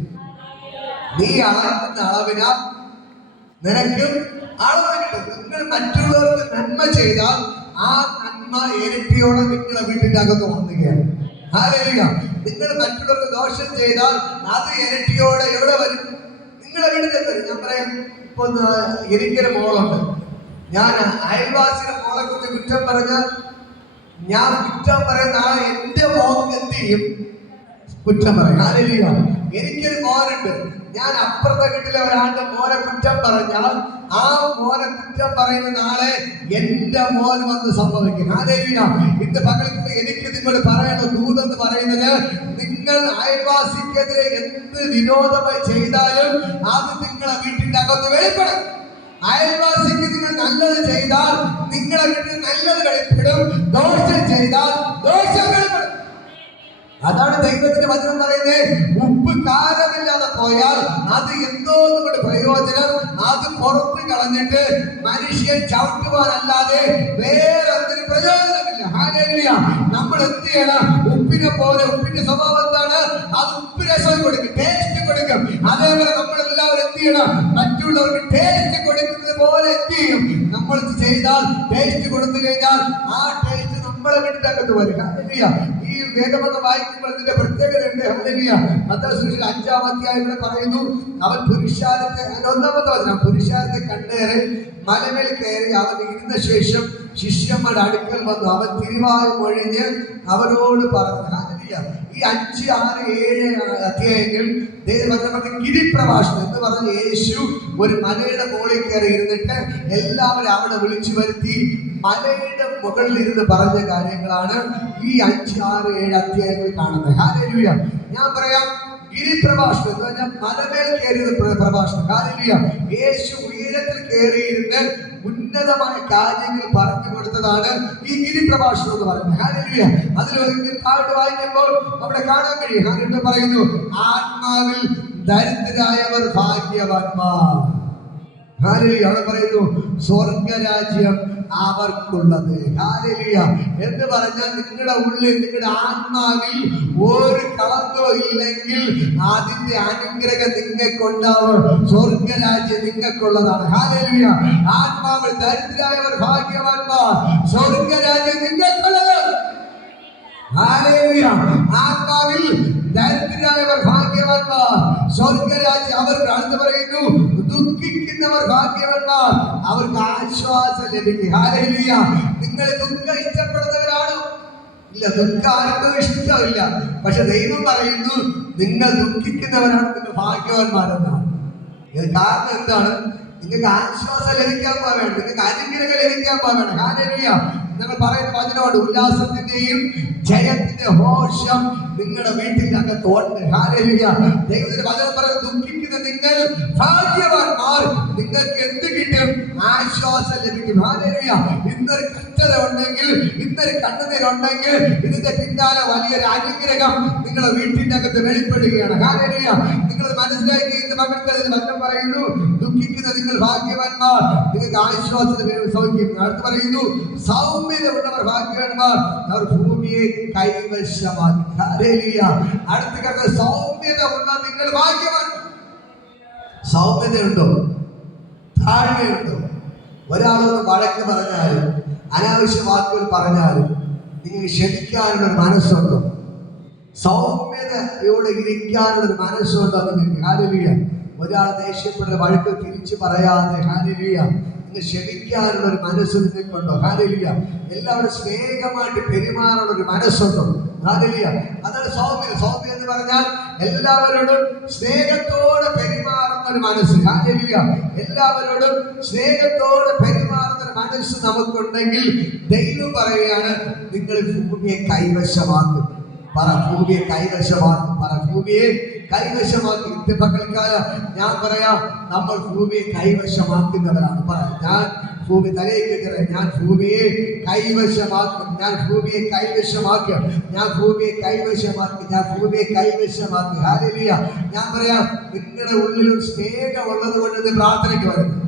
നീ അളക്കുന്ന അളവിനാൽ നിനക്കും അളവ് കിട്ടും. നിങ്ങൾ മറ്റുള്ളവർക്ക് നന്മ ചെയ്താൽ ആ നന്മ ഇരട്ടിയോടെ നിങ്ങളെ വീട്ടിന്റെ അകത്ത് വന്നുകയാണ്. ഹല്ലേലൂയ. നിങ്ങൾ മറ്റുള്ളവർക്ക് ദോഷം ചെയ്താൽ അത് ഇരട്ടിയോടെ എവിടെ വരും? നിങ്ങളെ വീട്ടിൽ വരും. ഞാൻ പറയാം, ഇപ്പൊ എനിക്കൊരു മോളുണ്ട്. ഞാൻ അയൽവാസിയുടെ മോളെ കുറിച്ച് കുറ്റം പറഞ്ഞാൽ ഞാൻ കുറ്റം പറയുന്ന ആളെ എന്റെ മോൻ എന്ത് ചെയ്യും? കുറ്റം പറയും. ഹല്ലേലൂയ. എനിക്കൊരു മോനുണ്ട്. ഞാൻ അപ്പുറത്തെ വീട്ടിലെ ഒരാളുടെ മോനെ കുറ്റം പറഞ്ഞാൽ ആ മോനെ കുറ്റം പറയുന്ന നാളെ എന്റെ മോൻ വന്ന് സംഭവിക്കും. ഹല്ലേലൂയ. ഇന്ന് പകൽക്ക് എനിക്ക് നിങ്ങളോട് പറയണ ദൂതെന്ന് പറയുന്നത്, നിങ്ങൾ അയൽവാസിക്കെതിരെ എന്ത് വിരോധമായി ചെയ്താലും അത് നിങ്ങളെ വീട്ടിന്റെ അകത്ത് വെളിപ്പെടും. അയൽവാസിക്ക് നിങ്ങൾ നല്ലത് ചെയ്താൽ നിങ്ങളെ വീട്ടിൽ നല്ലത് വെളിപ്പെടും. ദോഷം ചെയ്താൽ ദോഷം വെളിപ്പെടും. അതാണ് ദൈവത്തിന്റെ വചനം പറയുന്നത്. ഉപ്പ് കാരമില്ലാതെ പോയാൽ അത് എന്തോന്നും കൊണ്ട് പ്രയോജനം? അത് പുറത്ത് കളഞ്ഞിട്ട് മനുഷ്യൻ ചവിട്ടുവാനല്ലാതെ വേറെ എന്തിന് പ്രയോജനമില്ല. ഹല്ലേലൂയ. നമ്മൾ എന്ത് ചെയ്യണം? ഉപ്പിനെ പോലെ, ഉപ്പിന്റെ സ്വഭാവം എന്താണ്? അത് ഉപ്പ് രസം കൊടുക്കും, ടേസ്റ്റ് കൊടുക്കും. അതേപോലെ നമ്മളെല്ലാവരും എന്ത് ചെയ്യണം? മറ്റുള്ളവർക്ക് ടേസ്റ്റ് കൊടുക്കുന്നത് പോലെ എന്ത് ചെയ്യും? നമ്മൾ ചെയ്താൽ, ടേസ്റ്റ് കൊടുത്തു കഴിഞ്ഞാൽ ആ ടേസ്റ്റ് നമ്മളെ വീട്ടിന്റെ അകത്ത് വരും. ഹല്ലേലൂയ. ഈ വേഗമൊക്കെ വായിക്കുമ്പോൾ ഇതിന്റെ പ്രത്യേകതയുണ്ട്. ഹല്ലേലൂയ. മത്തായി സുവിശേഷം 5-ാം അധ്യായം ഇവിടെ പറയുന്നു, അവൻ പുരുഷാരത്തെ, 1-ാമത്തെ വചനം, പുരുഷാരത്തെ കണ്ടേറെ മലമേൽ കയറി അവൻ ഇരുന്ന ശേഷം ശിഷ്യന്മാരുടെ അടുക്കൽ വന്നു. അവൻ തിരുവായും ഒഴിഞ്ഞ് അവരോട് പറഞ്ഞു. ഹല്ലേലൂയ. ഈ 5, 6, 7 അധ്യായങ്ങൾ ഗിരിപ്രഭാഷണം എന്ന് പറഞ്ഞ യേശു ഒരു മലയുടെ മുകളിൽ കയറി ഇരുന്നിട്ട് എല്ലാവരും അവിടെ വിളിച്ചു വരുത്തി മലയുടെ മുകളിൽ ഇരുന്ന് പറഞ്ഞ കാര്യങ്ങളാണ് ഈ 5, 6, 7 അധ്യായങ്ങൾ കാണുന്നത്. ഹല്ലേലൂയ. ഞാൻ പറയാം, ഗിരിപ്രഭാഷണം എന്ന് പറഞ്ഞാൽ മലമേൽ കയറിയത് പ്രഭാഷണം. ഹല്ലേലൂയ. യേശു ഉയരത്തിൽ കയറിയിരുന്ന് ഉന്നതമായ കാര്യങ്ങൾ പറഞ്ഞു കൊടുത്തതാണ് ഈ ഗിരിപ്രഭാഷണം എന്ന് പറയുന്നത്. ഹല്ലേലൂയ. അതിൽ താഴോട്ട് വായിക്കുമ്പോൾ അവിടെ കാണാൻ കഴിയും. അങ്ങനെ പറയുന്നു, ആത്മാവിൽ ദരിദ്രരായവർ ഭാഗ്യവാന്മാർ. ഹല്ലേലൂയ. അവിടെ പറയുന്നു, സ്വർഗരാജ്യം അവർക്കുള്ളത്. ഹല്ലേലൂയ. എന്ന് പറഞ്ഞാൽ നിങ്ങളുടെ ഉള്ളിൽ, നിങ്ങളുടെ ആത്മാവിൽ ഒരു കളങ്കവും ഇല്ലെങ്കിൽ അതിന്റെ അനുഗ്രഹം നിങ്ങൾക്കുണ്ടാവും. സ്വർഗരാജ്യം നിങ്ങൾക്കുള്ളതാണ്. ഹല്ലേലൂയ. ആത്മാവിൽ ദരിദ്രരായവർ ഭാഗ്യവാന്മാർ, സ്വർഗരാജ്യം നിങ്ങൾക്കുള്ളത്. ഹല്ലേലൂയ. ആത്മാവിൽ ദരിദ്രരായവർ ഭാഗ്യവാന്മാർ, സ്വർഗരാജ്യം അവർക്ക്. അടുത്ത് പറയുന്നു, ദുഃഖിക്കുന്നവർ ഭാഗ്യവാന്മാർ, അവർക്ക് ആശ്വാസം ലഭിക്കും. ഹല്ലേലൂയ. നിങ്ങൾ ദുഃഖം ഇഷ്ടപ്പെടുന്നവരാണോ? ഇല്ല, ദുഃഖം ആർക്കും ഇഷ്ടമില്ല. പക്ഷെ ദൈവം പറയുന്നു, നിങ്ങൾ ദുഃഖിക്കുന്നവരാണ്, നിങ്ങൾ ഭാഗ്യവാന്മാരെന്നാണ്. കാരണം എന്താണ്? നിങ്ങൾക്ക് ആശ്വാസം ലഭിക്കാൻ പോവേണം, നിങ്ങൾക്ക് അനുഗ്രഹം ലഭിക്കാൻ പോവേണം. ഹല്ലേലൂയ. നമ്മൾ പറയുന്ന വചനമാണ്, ഉല്ലാസത്തിന്റെയും ജയത്തിന്റെ ഘോഷം നിങ്ങളുടെ വീട്ടിന്റെ അകത്ത് ഉണ്ട്. ഹല്ലേലൂയ. ദൈവത്തിന്റെ വചനം പറയുന്നത്, ദുഃഖിക്കുന്ന നിങ്ങൾ ഭാഗ്യവാന്മാർ, നിങ്ങൾക്ക് എന്ത് കിട്ടും? ആശ്വാസം ലഭിക്കും. ഹല്ലേലൂയ. ഇന്നൊരു കഷ്ടത ഉണ്ടെങ്കിൽ, ഇന്നൊരു കണ്ണുനീരുണ്ടെങ്കിൽ ഇതിന്റെ പിന്നാലെ വലിയൊരു അനുഗ്രഹം നിങ്ങളുടെ വീട്ടിന്റെ അകത്ത് വെളിപ്പെടുകയാണ്. ഹല്ലേലൂയ. നിങ്ങൾ മനസ്സിലാക്കി ഇന്ന് മക്കൾക്ക് അതിന് വചനം പറയുന്നു, ദുഃഖിക്കുന്ന നിങ്ങൾ ഭാഗ്യവാന്മാർ, നിങ്ങൾക്ക് ആശ്വാസത്തിന് സൗഖ്യം. അടുത്ത് പറയുന്നു, സൗമ്യത ഉള്ളവർ ഭാഗ്യവാന്മാർ, അവർ ഭൂമിയെ കൈവശമാക്കി. ഹല്ലേലൂയ. അടുത്ത കാലത്ത് സൗമ്യത ഉള്ള നിങ്ങൾ ഭാഗ്യവാൻ. സൗമ്യതയുണ്ടോ? താഴ്മയുണ്ടോ? ഒരാളൊന്ന് വഴക്ക് പറഞ്ഞാലും അനാവശ്യ വാക്കുകൾ പറഞ്ഞാലും നിങ്ങൾ ക്ഷമിക്കാനുള്ള ഒരു മനസ്സുണ്ടോ? സൗമ്യതയോടെ ഇരിക്കാനുള്ള ഒരു മനസ്സുണ്ടോ നിങ്ങൾക്ക്? ഹല്ലേലൂയ. ഒരാൾ ദേഷ്യപ്പെടുന്ന വഴക്ക് തിരിച്ചു പറയാതെ, ഹല്ലേലൂയ, നിങ്ങൾ ക്ഷമിക്കാനുള്ള ഒരു മനസ്സ് നിങ്ങൾക്കുണ്ടോ? ഹല്ലേലൂയ. എല്ലാവരും സ്നേഹമായിട്ട് പെരുമാറാനുള്ള ഒരു മനസ്സുണ്ടോ? ഹല്ലേലൂയ. അതാണ് സൗമ്യത. സൗമ്യത എന്ന് പറഞ്ഞാൽ എല്ലാവരോടും സ്നേഹത്തോടെ പെരുമാറുന്ന ഒരു മനസ്സ്. ഹല്ലേലൂയ. എല്ലാവരോടും സ്നേഹത്തോടെ പെരുമാറുന്ന ഒരു മനസ്സ് നമുക്കുണ്ടെങ്കിൽ ദൈവം പറയുകയാണ്, നിങ്ങൾ ഭൂമിയെ കൈവശമാക്കും. പറ ഭൂമിയെ കൈവശമാക്കും. പറ ഭൂമിയെ കൈവശമാക്കി. ഇന്ന് പകൽക്കാലം ഞാൻ പറയാം, നമ്മൾ ഭൂമിയെ കൈവശമാക്കുന്നവരാണ്. പറ, ഞാൻ ഭൂമി തലയിലേക്ക്, ഞാൻ ഭൂമിയെ കൈവശമാക്കും, ഞാൻ ഭൂമിയെ കൈവശമാക്കും, ഞാൻ ഭൂമിയെ കൈവശമാക്കി, ഞാൻ ഭൂമിയെ കൈവശമാക്കി. ഹല്ലേലൂയ. ഞാൻ പറയാം, നിങ്ങളുടെ ഉള്ളിൽ ഒരു സ്നേഹമുള്ളത് കൊണ്ട് ഇത് പ്രാർത്ഥനയ്ക്ക് വരുന്നു.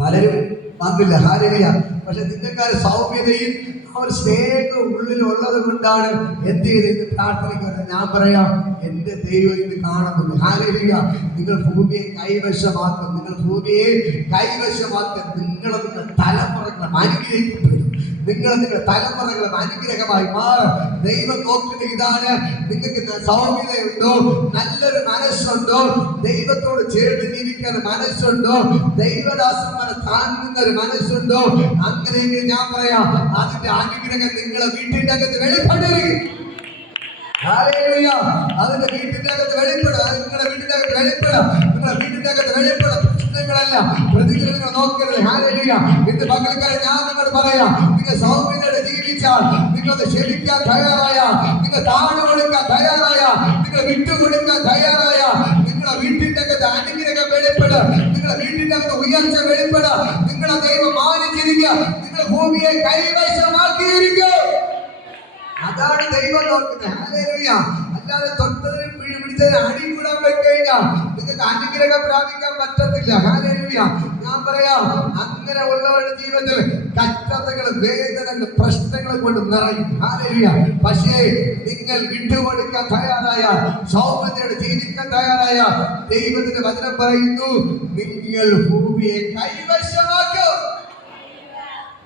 പലരും വന്നില്ല. ഹല്ലേലൂയ. പക്ഷെ നിങ്ങൾക്ക് സൗമ്യതയും ആ ഒരു സ്നേഹം ഉള്ളിലുള്ളത് കൊണ്ടാണ് എന്ത് ചെയ്ത് പ്രാർത്ഥനയ്ക്ക് വരുന്നത്. ഞാൻ പറയാം, എന്റെ ദൈവം ഇത് കാണുന്നുണ്ട്. ഹല്ലേലൂയ. നിങ്ങൾ ഭൂമിയെ കൈവശമാക്കും, നിങ്ങൾ ഭൂമിയെ കൈവശമാക്കും. നിങ്ങളുടെ തലമുറകളും അനുഗ്രഹിക്കപ്പെടും. നിങ്ങളുടെ തലമുറകളും അനുഗ്രഹമായി മാറും. ദൈവം നോക്കുന്ന ഇതാണ്, നിങ്ങൾക്ക് സൗമ്യതയുണ്ടോ, നല്ലൊരു മനസ്സുണ്ടോ, ദൈവത്തോട് ചേർന്ന് ജീവിക്കാൻ മനസ്സുണ്ടോ, ദൈവദാസന്മാരെ താങ്ങുന്ന ഒരു മനസ്സുണ്ടോ, അങ്ങനെയെങ്കിൽ ഞാൻ പറയാം, അതിന്റെ അനുഗ്രഹം നിങ്ങളെ വീട്ടിന്റെ അകത്ത് വെളിപ്പെടുകയും. ഹല്ലേലൂയ. അതിന്റെ വീട്ടിന്റെ അകത്ത് വെളിപ്പെടും. നിങ്ങളുടെ വീട്ടിന്റെ അകത്ത് വെളിപ്പെടും. നിങ്ങളുടെ വീട്ടിന്റെ അകത്ത് വെളിപ്പെടും. പ്രശ്നങ്ങളല്ല, പ്രതികരണങ്ങൾ നോക്കരുത്. ഹല്ലേലൂയ. ഇന്ന് പകൽക്കാലം ഞാൻ നിങ്ങളോട് പറയാം, നിങ്ങൾ സൗമ്യതയോടെ ജീവിച്ചാൽ, നിങ്ങളത് ക്ഷമിക്കാൻ തയ്യാറായ, നിങ്ങൾ താഴെ കൊടുക്കാൻ തയ്യാറായ, നിങ്ങൾ വിട്ടുകൊടുക്കാൻ തയ്യാറായ, നിങ്ങളുടെ വീട്ടിന്റെ അകത്ത് അനുഗ്രഹം വെളിപ്പെടും. നിങ്ങളുടെ വീട്ടിന്റെ അകത്ത് ഉയർച്ച വെളിപ്പെടും. നിങ്ങളെ ദൈവം മാനിച്ചിരിക്കുക. നിങ്ങൾ ഭൂമിയെ കൈവശമാക്കിയിരിക്കുക. അതാണ് ദൈവം നോക്കുന്നത്. ഹല്ലേലൂയ. അല്ലാതെ തൊട്ടതിനും പിടിച്ചതിന് അടികൂടാൻ പറ്റിക്കഴിഞ്ഞാൽ നിങ്ങൾക്ക് അനുഗ്രഹം പ്രാപിക്കാൻ പറ്റത്തില്ല. ഹല്ലേലൂയ. ഞാൻ പറയാം, അങ്ങനെ ഉള്ളവരുടെ ജീവിതത്തിൽ കഷ്ടതകളും വേദനകളും പ്രശ്നങ്ങളും കൊണ്ട് നിറയും. ഹല്ലേലൂയ. പക്ഷേ നിങ്ങൾ വിട്ടുകൊടുക്കാൻ തയ്യാറായാൽ, സൗമ്യതയോടെ ജീവിക്കാൻ തയ്യാറായാൽ, ദൈവത്തിന്റെ വചനം പറയുന്നു, നിങ്ങൾ ഭൂമിയെ കൈവശമാക്കും.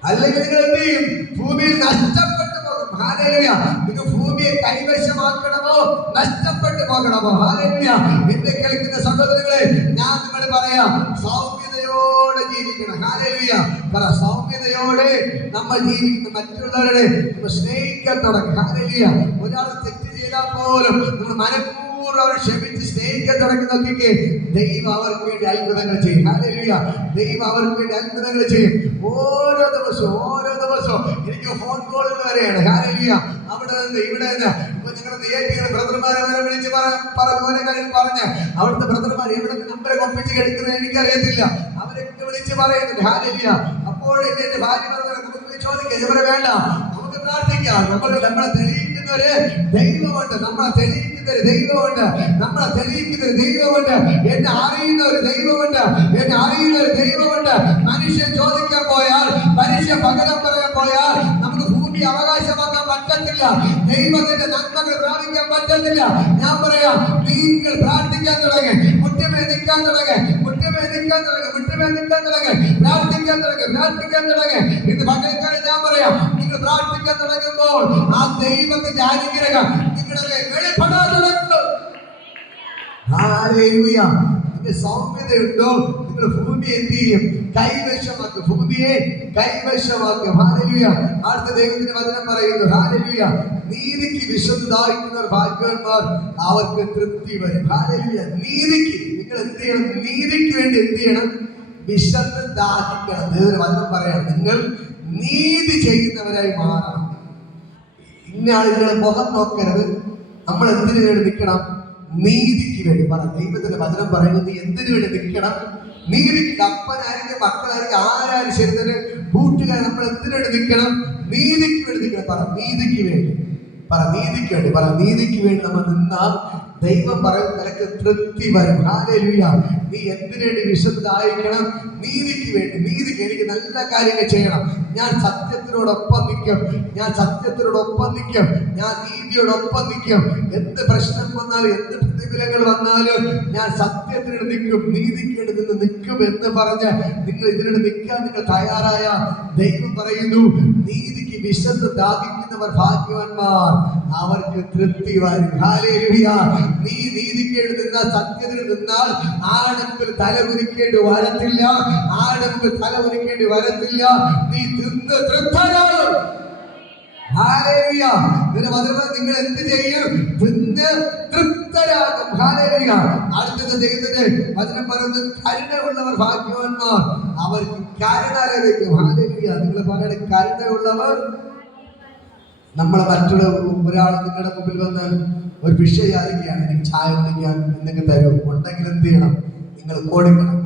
അല്ലെങ്കിൽ നിങ്ങൾ എന്ത് ചെയ്യും? ഭൂമിയിൽ നഷ്ടപ്പെട്ടു പോകും. ഹല്ലേലൂയ. നിങ്ങൾ ഭൂമിയെ കൈവശമാക്കണമോ നഷ്ടപ്പെട്ടു പോകണമോ? ഹല്ലേലൂയ. എന്നെ കേൾക്കുന്ന സഹോദരങ്ങളെ, ഞാൻ നിങ്ങളോട് പറയാം, സൗമ്യതയോടെ ജീവിക്കണം. ഹല്ലേലൂയ. പറ, സൗമ്യതയോടെ നമ്മൾ ജീവിക്കണം. മറ്റുള്ളവരെ നമ്മൾ സ്നേഹിക്കാൻ തുടങ്ങും. ഹല്ലേലൂയ. ഒരാൾ തെറ്റ് ചെയ്താൽ പോലും നമ്മൾ മനഃപൂർവ്വം അവർ ക്ഷമിച്ച് സ്നേഹിക്കാൻ തുടങ്ങുന്നൊക്കെ ദൈവം അവർക്ക് വേണ്ടി അത്ഭുതങ്ങൾ ചെയ്യും. ഹല്ലേലൂയ. ദൈവം അവർക്ക് വേണ്ടി അത്ഭുതങ്ങൾ ചെയ്യും. ഓരോ ദിവസവും എനിക്ക് ഫോൺ കോളുകൾ വരെയാണ്. ഹല്ലേലൂയ. അവിടെ നിന്ന് ഇവിടെ നിന്ന് ഇപ്പൊ നിങ്ങളുടെ ബ്രദർമാരെ വരെ വിളിച്ച് പറഞ്ഞ് അവിടുത്തെ ബ്രദർമാർ എവിടെ നമ്പർ ഒപ്പിച്ച് എടുക്കുന്നത് എനിക്കറിയത്തില്ല. അവരൊക്കെ വിളിച്ച് പറയുന്നുണ്ട്. ഹല്ലേലൂയ. അപ്പോൾ എന്റെ ഭാര്യ നമുക്ക് ചോദിക്കാം, ഇവരെ വേണ്ട, നമുക്ക് പ്രാർത്ഥിക്കാം. നമ്മളെ തെളിയിക്കുന്ന ഒരു ദൈവമുണ്ട്. നമ്മളെ തെളിയിക്കുന്ന ഒരു ദൈവമുണ്ട്. നമ്മളെ തെളിയിക്കുന്ന ഒരു ദൈവമുണ്ട്. എന്നെ അറിയുന്ന ഒരു ദൈവമുണ്ട്. എന്നെ അറിയുന്ന ഒരു ദൈവമുണ്ട്. മനുഷ്യൻ ചോദിക്കാൻ പോയാൽ, മനുഷ്യൻ പകരം പറയാൻ പോയാൽ നമുക്ക് ഭൂമി അവകാശമാക്കാൻ പറ്റത്തില്ല. ദൈവത്തിന്റെ നന്മകൾ പ്രാപിക്കാൻ പറ്റത്തില്ല. ഞാൻ പറയാം, നിങ്ങൾ പ്രാർത്ഥിക്കാൻ തുടങ്ങി, മുറ്റമേ നിൽക്കാൻ തുടങ്ങി, പ്രാർത്ഥിക്കാൻ തുടങ്ങി. ഇന്ന് പകൽക്കാലം ഞാൻ പറയാം, നിങ്ങൾ പ്രാർത്ഥിക്കാൻ തുടങ്ങുമ്പോൾ ആ ദൈവത്തിന്റെ അനുഗ്രഹം നിങ്ങളുടെ വെളിപ്പെടാൻ തുടങ്ങും. ഹല്ലേലൂയ. നിങ്ങൾ സൗമ്യതയുണ്ടോ, നിങ്ങൾ ഭൂമി എന്ത് ചെയ്യും? കൈവശമാക്കും. ഭൂമിയെ കൈവശമാക്കും. ഹല്ലേലൂയ. അടുത്ത ദൈവത്തിന്റെ വചനം പറയുന്നു. ഹല്ലേലൂയ. നീതിക്ക് വിശന്ന് ദാഹിക്കുന്നവർ ഭാഗ്യവാന്മാർ, അവർക്ക് തൃപ്തി വരും. ഹല്ലേലൂയ. നീതിക്ക് നിങ്ങൾ എന്ത് ചെയ്യണം? നീതിക്ക് വേണ്ടി എന്ത് ചെയ്യണം? വിശന്ന് ദാഹിക്കണം. ദൈവത്തിന്റെ വചനം പറയണം, നിങ്ങൾ നീതി ചെയ്യുന്നവരായി മാറണം. ഇന്ന ആളുകളെ മുഖം നോക്കരുത്. നമ്മൾ എന്തിനു വേണ്ടി നിൽക്കണം? നീതിക്ക് വേണ്ടി. പറ, ദൈവത്തിന്റെ വചനം പറയുന്നത് എന്തിനു വേണ്ടി നിൽക്കണം? നീതിക്ക്. അപ്പനായിരിക്കും, മക്കളായിരിക്കും, ആരാരും ശരി തന്നെ, കൂട്ടുകാർ, നമ്മൾ എന്തിനു വേണ്ടി നിൽക്കണം? നീതിക്ക് വേണ്ടി നിൽക്കണം. പറ, നീതിക്ക് വേണ്ടി. പറ, നീതിക്ക് വേണ്ടി. പറ, നീതിക്ക് വേണ്ടി നമ്മൾ നിന്നാൽ ദൈവം പറയും, നിനക്ക് തൃപ്തി വരും. ഹല്ലേലൂയ. നീ എന്തിനു വേണ്ടി വിശുദ്ധമായിരിക്കണം? നീതിക്ക് വേണ്ടി. നീതിക്ക് എനിക്ക് നല്ല കാര്യങ്ങൾ ചെയ്യണം. ഞാൻ സത്യത്തിനോടൊപ്പം നിൽക്കും. ഞാൻ സത്യത്തിനോടൊപ്പം നിൽക്കും. ഞാൻ നീതിയോടൊപ്പം നിൽക്കും. എന്ത് പ്രശ്നം വന്നാലും, എന്ത് പ്രതികൂലങ്ങൾ വന്നാലും ഞാൻ സത്യത്തിനോട് നിൽക്കും. നീതിക്ക് വേണ്ടി നിന്ന് നിൽക്കും എന്ന് പറഞ്ഞ് നിങ്ങൾ ഇതിനോട് നിൽക്കാൻ നിങ്ങൾ തയ്യാറായ ദൈവം പറയുന്നു, നീതിക്ക് വിശന്ന് ദാഹിക്കുന്നവർ ഭാഗ്യവാന്മാർ, അവർക്ക് തൃപ്തി വരും. ഹല്ലേലൂയ. നീ നീതിക്ക് വേണ്ടി നിന്നാൽ, സത്യത്തിൽ നിന്നാൽ ആണെങ്കിൽ തലകുനിക്കേണ്ടി വരത്തില്ല. ആണെങ്കിൽ തലകുനിക്കേണ്ടി വരത്തില്ല. നീ തിന്ന് തൃപ്തരാകും. ഹല്ലേലൂയ. നിങ്ങൾ എന്ത് ചെയ്യും? തിന്ന് തൃപ്തരാകും. ഹല്ലേലൂയ. അടുത്തത് ദൈവത്തിന്റെ വചനം പറയുന്നത്, കരുണയുള്ളവർ ഭാഗ്യവാന്മാർ, അവർക്ക് കരുണ ലഭിക്കും. ഹല്ലേലൂയ. നിങ്ങൾ പറയണ, കരുണയുള്ളവർ നമ്മൾ മറ്റുള്ള ഒരാൾ നിങ്ങളുടെ മുമ്പിൽ വന്ന് ഒരു വിഷയായിരിക്കുകയാണ്, എനിക്ക് ചായ കുടിക്കാൻ എന്തെങ്കിലും തരും, ഉണ്ടെങ്കിൽ എന്ത് ചെയ്യണം, നിങ്ങൾ കൊടുക്കണം.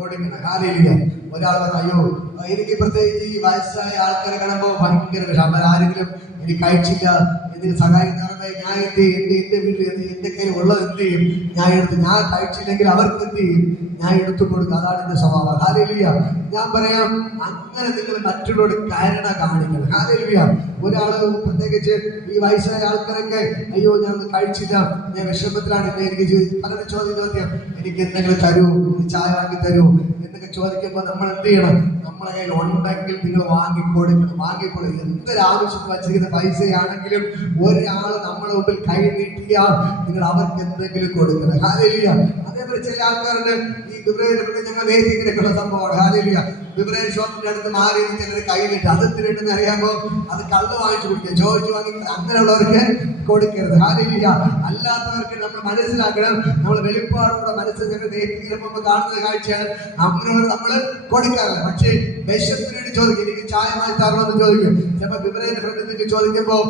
കാലില്ല ഒരാൾ പറഞ്ഞു, അയ്യോ എനിക്ക് പ്രത്യേകിച്ച് ഈ വയസ്സായ ആൾക്കാരെ കാണുമ്പോൾ ഭയങ്കര വിഷമം, ആരെങ്കിലും എനിക്ക് കഴിച്ചില്ല എന്തിന് സഹായിക്കാറുണ്ട്, ഞാൻ എന്ത് ചെയ്യും, എൻ്റെ വീട്ടിൽ എൻ്റെ കയ്യിൽ ഉള്ളത് എന്ത് ചെയ്യും, ഞാൻ കഴിച്ചില്ലെങ്കിൽ അവർക്ക് എന്ത് ചെയ്യും, ഞാൻ എടുത്തു കൊടുക്കും. അതാണ് എൻ്റെ സ്വഭാവം. ഹാലേലൂയ. ഞാൻ പറയാം, അങ്ങനെ നിങ്ങൾ മറ്റുള്ളവരോട് കരുണ കാണിക്കണം. ഹാലേലൂയ. ഒരാള് പ്രത്യേകിച്ച് ഈ വയസ്സായ ആൾക്കാരൊക്കെ, അയ്യോ ഞാൻ കഴിച്ചില്ല, ഞാൻ വിഷമത്തിലാണ്, എനിക്ക് പലരും ചോദ്യം, എനിക്ക് എന്തെങ്കിലും തരൂ, ചായ വാങ്ങി തരൂ എന്നൊക്കെ ചോദിക്കുമ്പോൾ നമ്മൾ എന്ത് ചെയ്യണം, നമ്മളെ കയ്യിൽ ഉണ്ടെങ്കിൽ നിങ്ങൾ വാങ്ങിക്കൊടുക്കണം. എന്തൊരാവശ്യത്തിന് വച്ചിരിക്കുന്ന പൈസയാണെങ്കിലും ഒരാൾ നമ്മുടെ മുമ്പിൽ കൈ നീട്ടിയാൽ നിങ്ങൾ അവർക്ക് എന്തെങ്കിലും കൊടുക്കണം. ഹാലേലൂയ. അതേപോലെ ചില ആൾക്കാരുടെ ഈ ബിബ്രയിലൊക്കെ ഞങ്ങൾ നേരിട്ടുള്ള സംഭവമാണ്. ഹാലേലൂയ. ബിബ്രയിൽ ഷോപ്പിന്റെ അടുത്ത് മാറി ചിലർ കൈ നീട്ടി, അത് തിരിട്ടെന്ന് അറിയാമോ, അത് കള്ള് വാങ്ങിച്ചു കുടിക്കുക, ചോദിച്ചു വാങ്ങി, അങ്ങനെയുള്ളവർക്ക് കൊടുക്കരുത്. ഹാലേലൂയ. അല്ലാത്തവർക്ക് നമ്മൾ മനസ്സിലാക്കണം, നമ്മൾ വെളിപ്പാടുള്ള മനസ്സിൽ ഞങ്ങൾ നേരിട്ട് കാണുന്ന കാഴ്ചയാണ്, അങ്ങനെയുള്ളവർ നമ്മൾ കൊടുക്കാറില്ല. പക്ഷേ വിശപ്പിന് വേണ്ടി ചോദിക്കും, എനിക്ക് ചായ വാങ്ങി തരണമെന്ന് ചോദിക്കും. ചിലപ്പോൾ ബിബ്രയിലെ ഫ്രണ്ട് നിങ്ങൾക്ക് ചോദിക്കുമ്പോൾ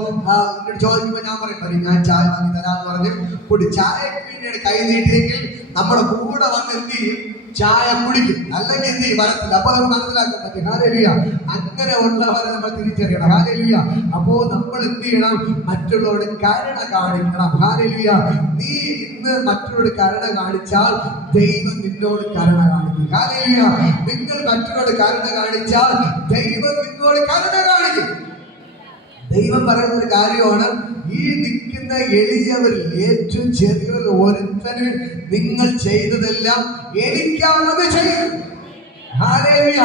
ഞാൻ പറയും, ഞാൻ ചായ വാങ്ങി തരാമെന്ന് പറഞ്ഞു കൂടി ചായക്ക് വേണ്ടിയാണ് കൈ നീട്ടിയെങ്കിൽ നമ്മുടെ കൂടെ വന്ന് എന്ത് ചെയ്യും, ചായ കുടിക്കും, അല്ലെങ്കിൽ എന്ത് ചെയ്യും, വരത്തില്ല. അപ്പൊ നമുക്ക് മനസ്സിലാക്കാൻ പറ്റും. ഹാലേലൂയ. അങ്ങനെ ഉള്ളവരെ നമ്മൾ തിരിച്ചറിയണം. ഹാലേലൂയ. അപ്പോ നമ്മൾ എന്ത് ചെയ്യണം, മറ്റുള്ളവരോട് കരുണ കാണിക്കണം. ഹാലേലൂയ. നീ ഇന്ന് മറ്റുള്ളവരോട് കരുണ കാണിച്ചാൽ ദൈവം നിന്നോട് കരുണ കാണിക്കും. ഹാലേലൂയ. നിങ്ങൾ മറ്റുള്ളവരോട് കരുണ കാണിച്ചാൽ ദൈവം നിന്നോട് കരുണ കാണിക്കും. ദൈവം പറയുന്ന ഒരു കാര്യമാണ്, ഈ നിൽക്കുന്ന എളിയവരിൽ ഏറ്റവും ചെറിയവരിൽ ഒരുത്തന് നിങ്ങൾ ചെയ്തതെല്ലാം എനിക്കാണത് ചെയ്തു. ഹാലേലൂയ.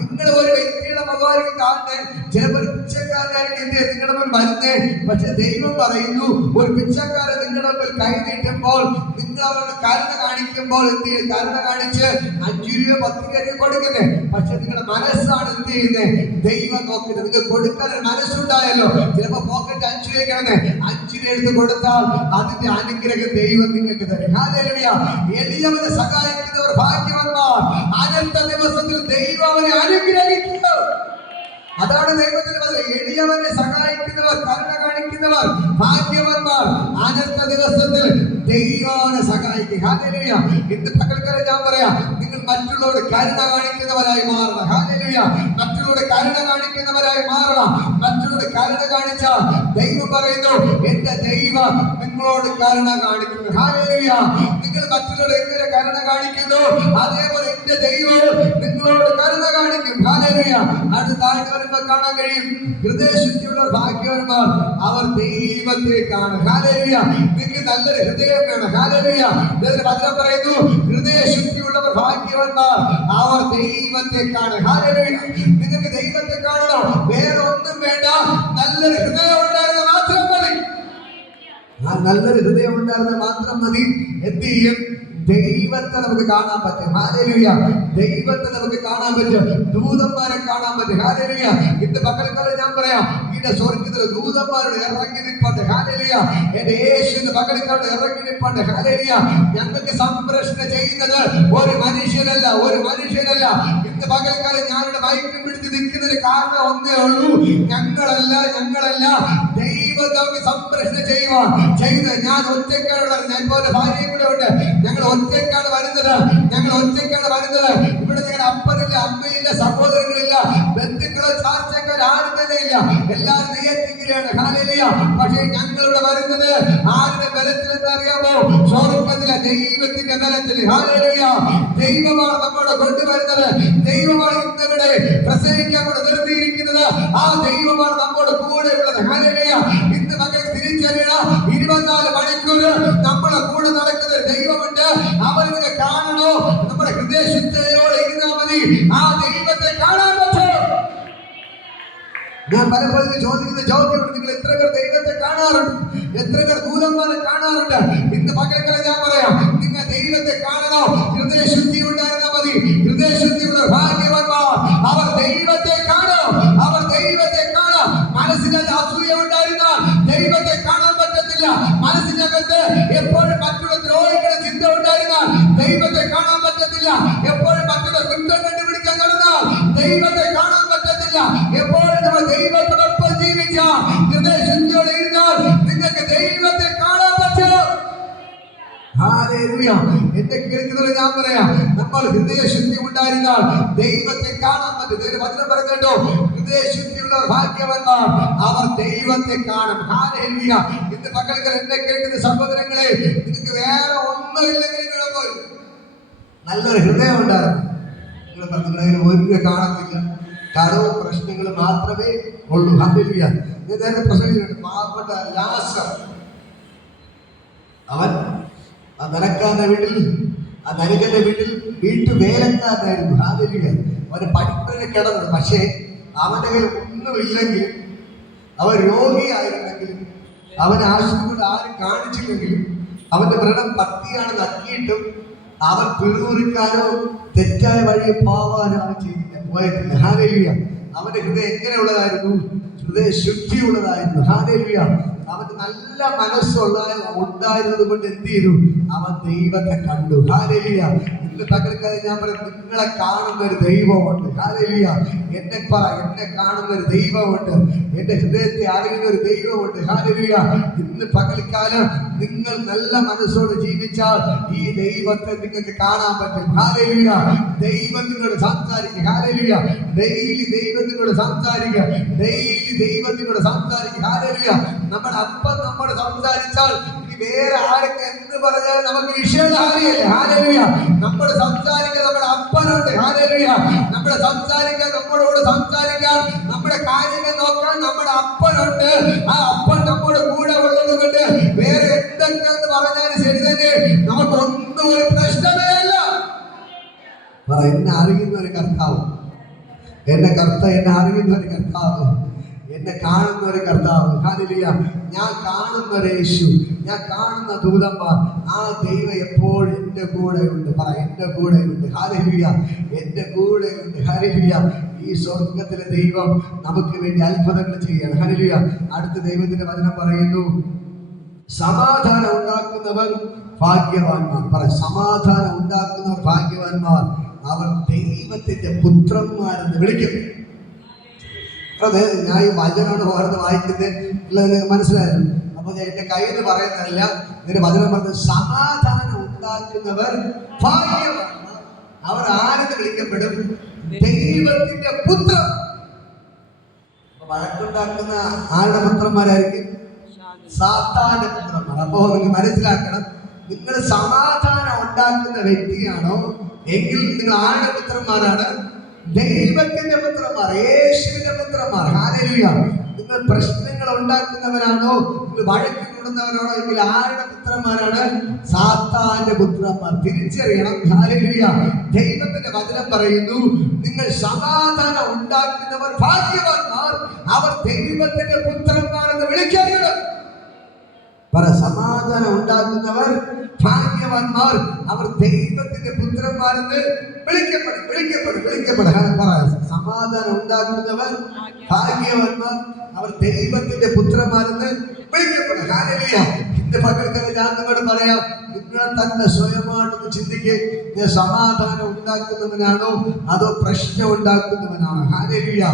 നിങ്ങൾ ഒരു വ്യക്തിയുടെ മുഖമായിരിക്കും കാണുന്നത്, ചിലപ്പോൾ പിച്ചക്കാരനായിരിക്കും നിങ്ങളുടെ മുമ്പിൽ വരുന്നത്. പക്ഷെ ദൈവം പറയുന്നു, ഒരു പിച്ചക്കാരൻ നിങ്ങളുടെ മുമ്പിൽ കൈ നീട്ടുമ്പോൾ നിങ്ങൾ അവരുടെ കരുണ കാണിക്കുമ്പോൾ എന്ത് ചെയ്യും, കരുണ കാണിച്ച് 5 രൂപ 10 രൂപ കൊടുക്കുന്നത്. പക്ഷെ നിങ്ങളുടെ മനസ്സാണ് എന്ത് ചെയ്യുന്നത്, ദൈവം നോക്കുന്നത്. നിങ്ങൾ കൊടുക്കാൻ ഒരു മനസ്സുണ്ടായല്ലോ, ചിലപ്പോൾ പോക്കറ്റ് 5 രൂപയ്ക്കാണ്, 5 രൂപ എടുത്ത് കൊടുത്താൽ അതിന്റെ അനുഗ്രഹം ദൈവം നിങ്ങൾക്ക് തരും. ഹാലേലൂയ. എളിയവരെ സഹായിക്കുന്നവർ ഭാഗ്യവാന്മാർ, അനന്ത ദിവസത്തിൽ ദൈവം അവനെ അനുഗ്രഹിക്കും. അതാണ് ദൈവത്തിന്റെ പദം. എളിയവനെ സഹായിക്കുന്നവർ, കരുണ കാണിക്കുന്നവർ ഭാഗ്യവാന്മാർ, അനന്ത ദിവസത്തിൽ ദൈവനെ സഹായിക്കും. ഹാലേലൂയ. ഇന്ന് പകൽക്കാലം ഞാൻ പറയാം, നിങ്ങൾ മറ്റുള്ളവരോട് കരുണ കാണിക്കുന്നവരായി മാറണം. ഹാലേലൂയ. മറ്റുള്ളവരോട് കരുണ കാണിക്കുന്നവരായി മാറണം. മറ്റുള്ളവരോട് കരുണ കാണിച്ചാൽ ദൈവം പറയുന്നു, എന്റെ ദൈവം നിങ്ങളോട് കരുണ കാണിക്കുന്നു. ഹാലേലൂയ. നിങ്ങൾ മറ്റുള്ളവരോട് എങ്ങനെ കരുണ കാണിക്കുന്നു, അതേപോലെ എന്റെ ദൈവം നിങ്ങളോട് കരുണ കാണിക്കും. ഹാലേലൂയ. അടുത്തായിട്ട് വരുമ്പോൾ കാണാൻ കഴിയും, ഹൃദയശുദ്ധിയുള്ളവർ ഭാഗ്യവാന്മാർ, അവർ ദൈവത്തെ കാണും. ഹാലേലൂയ. നിങ്ങൾക്ക് നല്ലൊരു ഹൃദയം വേണം. ഹാലേലൂയ. വചനം പറയുന്നു, ഹൃദയശുദ്ധിയുള്ളവർ ഭാഗ്യവാന്മാർ, അവർ ദൈവത്തെ കാണും. ഹാലേലൂയ. നിങ്ങൾക്ക് ദൈവത്തെ കാണണം, വേറെ ഒന്നും വേണ്ട, നല്ലൊരു ഹൃദയം ഉണ്ടായിരുന്ന മാത്രം മതി. നല്ലൊരു ഹൃദയം ഉണ്ടായിരുന്ന മാത്രം മതി. എന്ത് ചെയ്യും, ദൈവത്തെ നമുക്ക് കാണാൻ പറ്റും. ഹാലേലൂയ. ദൈവത്തെ നമുക്ക് കാണാൻ പറ്റും, ദൂതന്മാരെ കാണാൻ പറ്റും. ഹാലേലൂയ. ഇന്ന് പകൽക്കാലം ഞാൻ പറയാം, ഇതിന്റെ സ്വർഗത്തിലെ ദൂതന്മാരുടെ ഇറങ്ങി നിൽപ്പണ്ട്. ഹാലേലൂയ. എന്റെ യേശുവിന്റെ പകൽക്കാലം ഇറങ്ങി നിൽപ്പണ്ട്. ഹാലേലൂയ. ഞങ്ങൾക്ക് സംരക്ഷണം ചെയ്യുന്നത് ഒരു മനുഷ്യനല്ല. ഇന്ന് പകൽക്കാലം ഞാനിവിടെ മയക്കം പിടിച്ച് നിൽക്കുന്നതിന് കാരണം ഒന്നേ ഉള്ളൂ, ഞങ്ങളല്ല ദൈവം നമുക്ക് സംരക്ഷണം ചെയ്യുവാൻ ചെയ്യുന്നത്. ഞാൻ ഒറ്റയ്ക്കാണുള്ളത്, ഞാൻ പോലെ ഭാര്യയും കൂടെ ഉണ്ട്. ഞങ്ങൾ ഒറ്റയ്ക്കാണ് വരുന്നത്. ഇവിടെ ഞങ്ങളുടെ അപ്പനില്ല, അമ്മയില്ല, സഹോദരങ്ങളില്ല, ബന്ധുക്കളോ ചാർച്ചക്കാർ ആരും തന്നെ ഇല്ല. എല്ലാവരും നെയ്യത്തിക്കുകയാണ്. ഹാലേലൂയ. പക്ഷേ ഞങ്ങളിവിടെ വരുന്നത് ആരുടെ ബലത്തിലെന്ന് അറിയാമോ? സ്വർഗ്ഗത്തിലെ ദൈവത്തിന്റെ ബലത്തിൽ. ഹാലേലൂയ. ദൈവമാണ് നമ്മോട് കൊണ്ടുവരുന്നത്. ദൈവമാണ് ഇന്നിവിടെ പ്രസംഗിക്കാൻ കൂടെ നിർത്തിയിരിക്കുന്നത്. ആ ദൈവമാണ് നമ്മോട് കൂടെ ഉള്ളത്. ഹാലേലൂയ. ഇന്ന് മക്കൾ തിരിച്ചറിയണം, 24 മണിക്കൂർ നമ്മളെ കൂടെ നടക്കുന്ന ദൈവമുണ്ട്. അവർക്ക് കാണണോ, നമ്മുടെ ഹൃദയശുദ്ധയോടെ ഇരുന്നാൽ മതി, ആ ദൈവത്തെ കാണാൻ പറ്റും. ഞാൻ പലപ്പോഴും ചോദിക്കുന്ന ചോദ്യമാണ്, നിങ്ങൾ എത്ര പേർ ദൈവത്തെ കാണാറുണ്ട്? എത്ര പേർ ദൂതന്മാരെ കാണാറുണ്ട്? ഇന്ന് പകൽക്കാലം ഞാൻ പറയാം, നിങ്ങൾ ദൈവത്തെ കാണണോ, ഹൃദയശുദ്ധി ഉണ്ടായിരുന്നാൽ മതി. ഹൃദയശുദ്ധിയുള്ള ഭാഗ്യവാന്മാർ, അവർ ദൈവത്തെ കാണും. മനസ്സിനകത്ത് അസൂയ ഉണ്ടായിരുന്നാൽ ദൈവത്തെ കാണാൻ പറ്റത്തില്ല. മനസ്സിനകത്ത് എപ്പോഴും മറ്റുള്ള ദ്രോഹികളുടെ ചിന്ത ഉണ്ടായിരുന്നാൽ ദൈവത്തെ കാണാൻ പറ്റത്തില്ല. എപ്പോഴും മറ്റുള്ള കുറ്റം കണ്ടുപിടിക്കാൻ നടന്നാൽ ദൈവത്തെ കാണാൻ പറ്റത്തില്ല. എപ്പോഴും നമ്മൾ ദൈവത്തോടൊപ്പം ജീവിച്ച ഹൃദയശുദ്ധിയോടെ ഹല്ലേലൂയ. എന്നെ കേൾക്കുന്നവരെ ഞാൻ പറയാം, നമ്മൾ ഹൃദയശുദ്ധി ഉണ്ടായിരുന്നാൽ ദൈവത്തെ കാണാൻ പറ്റും. വചനം പറയുന്നുണ്ടോ, ഹൃദയശുദ്ധിയുള്ളവർ ഭാഗ്യവാന്മാർ, അവർ ദൈവത്തെ കാണും. ഹല്ലേലൂയ. ഇന്ന് പകൽക്കാലം എന്നെ കേൾക്കുന്ന സഹോദരങ്ങളെ, നിങ്ങൾക്ക് വേറെ ഒന്നുമില്ലെങ്കിലും കുഴപ്പമില്ല, നല്ലൊരു ഹൃദയം ഉണ്ടായിരുന്നു. നിങ്ങൾ പറഞ്ഞ ഒരു കാണത്തില്ല, കടവും പ്രശ്നങ്ങൾ മാത്രമേ ഉള്ളൂ. ഹല്ലേലൂയ. ഞാൻ നേരത്തെ പ്രസംഗിച്ചിട്ടുണ്ട്, പാവപ്പെട്ട ലാസർ, അവൻ ആ ധനക്കാരന്റെ വീട്ടിൽ, ആ ധനികന്റെ വീട്ടിൽ വീട്ടുവേലക്കാരനായിരുന്നു. ഹല്ലേലൂയ. അവന് പഠിപ്പിന് കിടന്നത്, പക്ഷേ അവന്റെ കയ്യിൽ ഒന്നുമില്ലെങ്കിലും, അവൻ രോഗിയായിരുന്നെങ്കിലും, അവൻ ആശുപത്രിയിൽ ആരും കാണിച്ചില്ലെങ്കിലും, അവന്റെ വ്രണം പട്ടിയാണ് നക്കിയിട്ടും അവൻ പിറുപിറുക്കാനോ തെറ്റായ വഴി പോവാനോ അവൻ പോയിട്ടില്ല. ഹല്ലേലൂയ. അവന്റെ ഹൃദയം എങ്ങനെയുള്ളതായിരുന്നു? ഹൃദയ ശുദ്ധിയുള്ളതായിരുന്നു. ഹല്ലേലൂയ. അവന് നല്ല ഉണ്ടായിരുന്നത് കൊണ്ട് എന്ത് ചെയ്തു? അവൻ ദൈവത്തെ കണ്ടു. ഹല്ലേലൂയ. ഇന്ന് പകൽക്കാലം ഞാൻ പറയും, നിങ്ങളെ കാണുന്ന ഒരു ദൈവമുണ്ട്. ഹല്ലേലൂയ. എന്നെ കാണുന്ന ഒരു ദൈവമുണ്ട്. എന്റെ ഹൃദയത്തെ അറിയുന്ന ഒരു ദൈവമുണ്ട്. ഹല്ലേലൂയ. ഇന്ന് പകൽക്കാലം നിങ്ങൾ നല്ല മനസ്സോട് ജീവിച്ചാൽ ഈ ദൈവത്തെ നിങ്ങൾക്ക് കാണാൻ പറ്റും. ഹല്ലേലൂയ. ദൈവം നിങ്ങളോട് സംസാരിക്കുക. ഹല്ലേലൂയ. ഡെയിലി ദൈവം നിങ്ങളോട് സംസാരിക്കുക. ഡെയിലി ദൈവം നിങ്ങളോട് സംസാരിക്കുക. ഹല്ലേലൂയ. നമ്മുടെ അപ്പം നമ്മോട് സംസാരിച്ചാൽ ഇനി വേറെ ആരൊക്കെ എന്ത് പറഞ്ഞാൽ നമുക്ക് വിഷയധാരിയല്ലേ. ഹല്ലേലൂയ. നമ്മൾ സംസാരിക്കാൻ നമ്മുടെ അപ്പനുണ്ട്. ഹല്ലേലൂയ. നമ്മുടെ സംസാരിക്കാൻ, നമ്മളോട് സംസാരിക്കാൻ, നമ്മുടെ കാര്യങ്ങൾ നോക്കാൻ നമ്മുടെ അപ്പനുണ്ട്. ആ അപ്പൻ നമ്മുടെ കൂടെ ഉള്ളത് കൊണ്ട് വേറെ എന്തൊക്കെ എന്ന് പറഞ്ഞാലും ശരി തന്നെ, നമുക്കൊന്നും ഒരു പ്രശ്നമേ അല്ല. എന്നെ അറിയുന്ന ഒരു കർത്താവ്, എന്നെ അറിയുന്ന ഒരു കർത്താവ്, എന്നെ കാണുന്ന ഒരു കർത്താവ്. ഹല്ലേലൂയ. ഞാൻ കാണുന്ന ഒരു യേശു, ഞാൻ കാണുന്ന ദൂതന്മാർ, ആ ദൈവം എപ്പോഴും എൻ്റെ കൂടെ ഉണ്ട്. എൻ്റെ കൂടെ ഉണ്ട്. ഹല്ലേലൂയ. എൻ്റെ കൂടെ ഉണ്ട്. ഹല്ലേലൂയ. ഈ സ്വർഗത്തിലെ ദൈവം നമുക്ക് വേണ്ടി അത്ഭുതങ്ങൾ ചെയ്യണം. ഹല്ലേലൂയ. അടുത്ത ദൈവത്തിന്റെ വചനം പറയുന്നു, സമാധാനം ഉണ്ടാക്കുന്നവർ ഭാഗ്യവാന്മാർ. സമാധാനം ഉണ്ടാക്കുന്നവർ ഭാഗ്യവാന്മാർ, അവർ ദൈവത്തിന്റെ പുത്രന്മാരെന്ന് വിളിക്കും. അതെ, ഞാൻ ഈ വചനമാണ് ഓർന്ന് വായിക്കുന്നത്, മനസ്സിലായിരുന്നു. അപ്പൊ എന്റെ കയ്യിൽ നിന്ന് പറയുന്നതല്ല, ഇതിന്റെ വചനം പറഞ്ഞത്, സമാധാനം ഉണ്ടാക്കുന്നവർ ഭാഗ്യവാന്മാർ, അവർ ആരെന്ന് വിളിക്കപ്പെടും? ദൈവത്തിന്റെ പുത്രൻ. വഴക്കുണ്ടാക്കുന്ന ആരുടെ പുത്രന്മാരായിരിക്കും? സാത്താന്റെ പുത്രന്മാർ. അപ്പോ നിങ്ങൾ മനസ്സിലാക്കണം, നിങ്ങൾ സമാധാനം ഉണ്ടാക്കുന്ന വ്യക്തിയാണോ എങ്കിൽ നിങ്ങൾ ആരുടെ പുത്രന്മാരാണ്? ദൈവത്തിന്റെ പുത്രന്മാർ, യേശുവിന്റെ പുത്രന്മാർ. ഹല്ലേലൂയ. നിങ്ങൾ പ്രശ്നങ്ങൾ ഉണ്ടാക്കുന്നവരാണോ, നിങ്ങൾ വഴക്ക് കൂടുന്നവരാണോ എങ്കിൽ ആരുടെ പുത്രന്മാരാണ്? സാത്താന്റെ പുത്രന്മാർ. തിരിച്ചറിയണം. ഹല്ലേലൂയ. ദൈവത്തിന്റെ വചനം പറയുന്നു, നിങ്ങൾ സമാധാനം ഉണ്ടാക്കുന്നവർ ഭാഗ്യവാന്മാർ, അവർ ദൈവത്തിന്റെ പുത്രന്മാർ എന്ന് വിളിക്കരുത്. സമാധാനം ഉണ്ടാക്കുന്നവർ ഭാഗ്യവാന്മാർ, അവർ ദൈവത്തിന്റെ പുത്രന്മാരെന്ന് വിളിക്കപ്പെടും. സമാധാനം ഉണ്ടാക്കുന്നവർ ഭാഗ്യവാന്മാർ, അവർ ദൈവത്തിന്റെ പുത്രന്മാരെന്ന് വിളിക്കപ്പെടും. ഹല്ലേലൂയ. ഇന്ന് പകൽക്കാലം ഞാൻ നിങ്ങളോട് പറയാം, നിങ്ങളെ തന്നെ സ്വയമായിട്ടൊന്ന് ചിന്തിക്കുക, സമാധാനം ഉണ്ടാക്കുന്നവനാണോ അതോ പ്രശ്നം ഉണ്ടാക്കുന്നവനാണോ? ഹല്ലേലൂയ.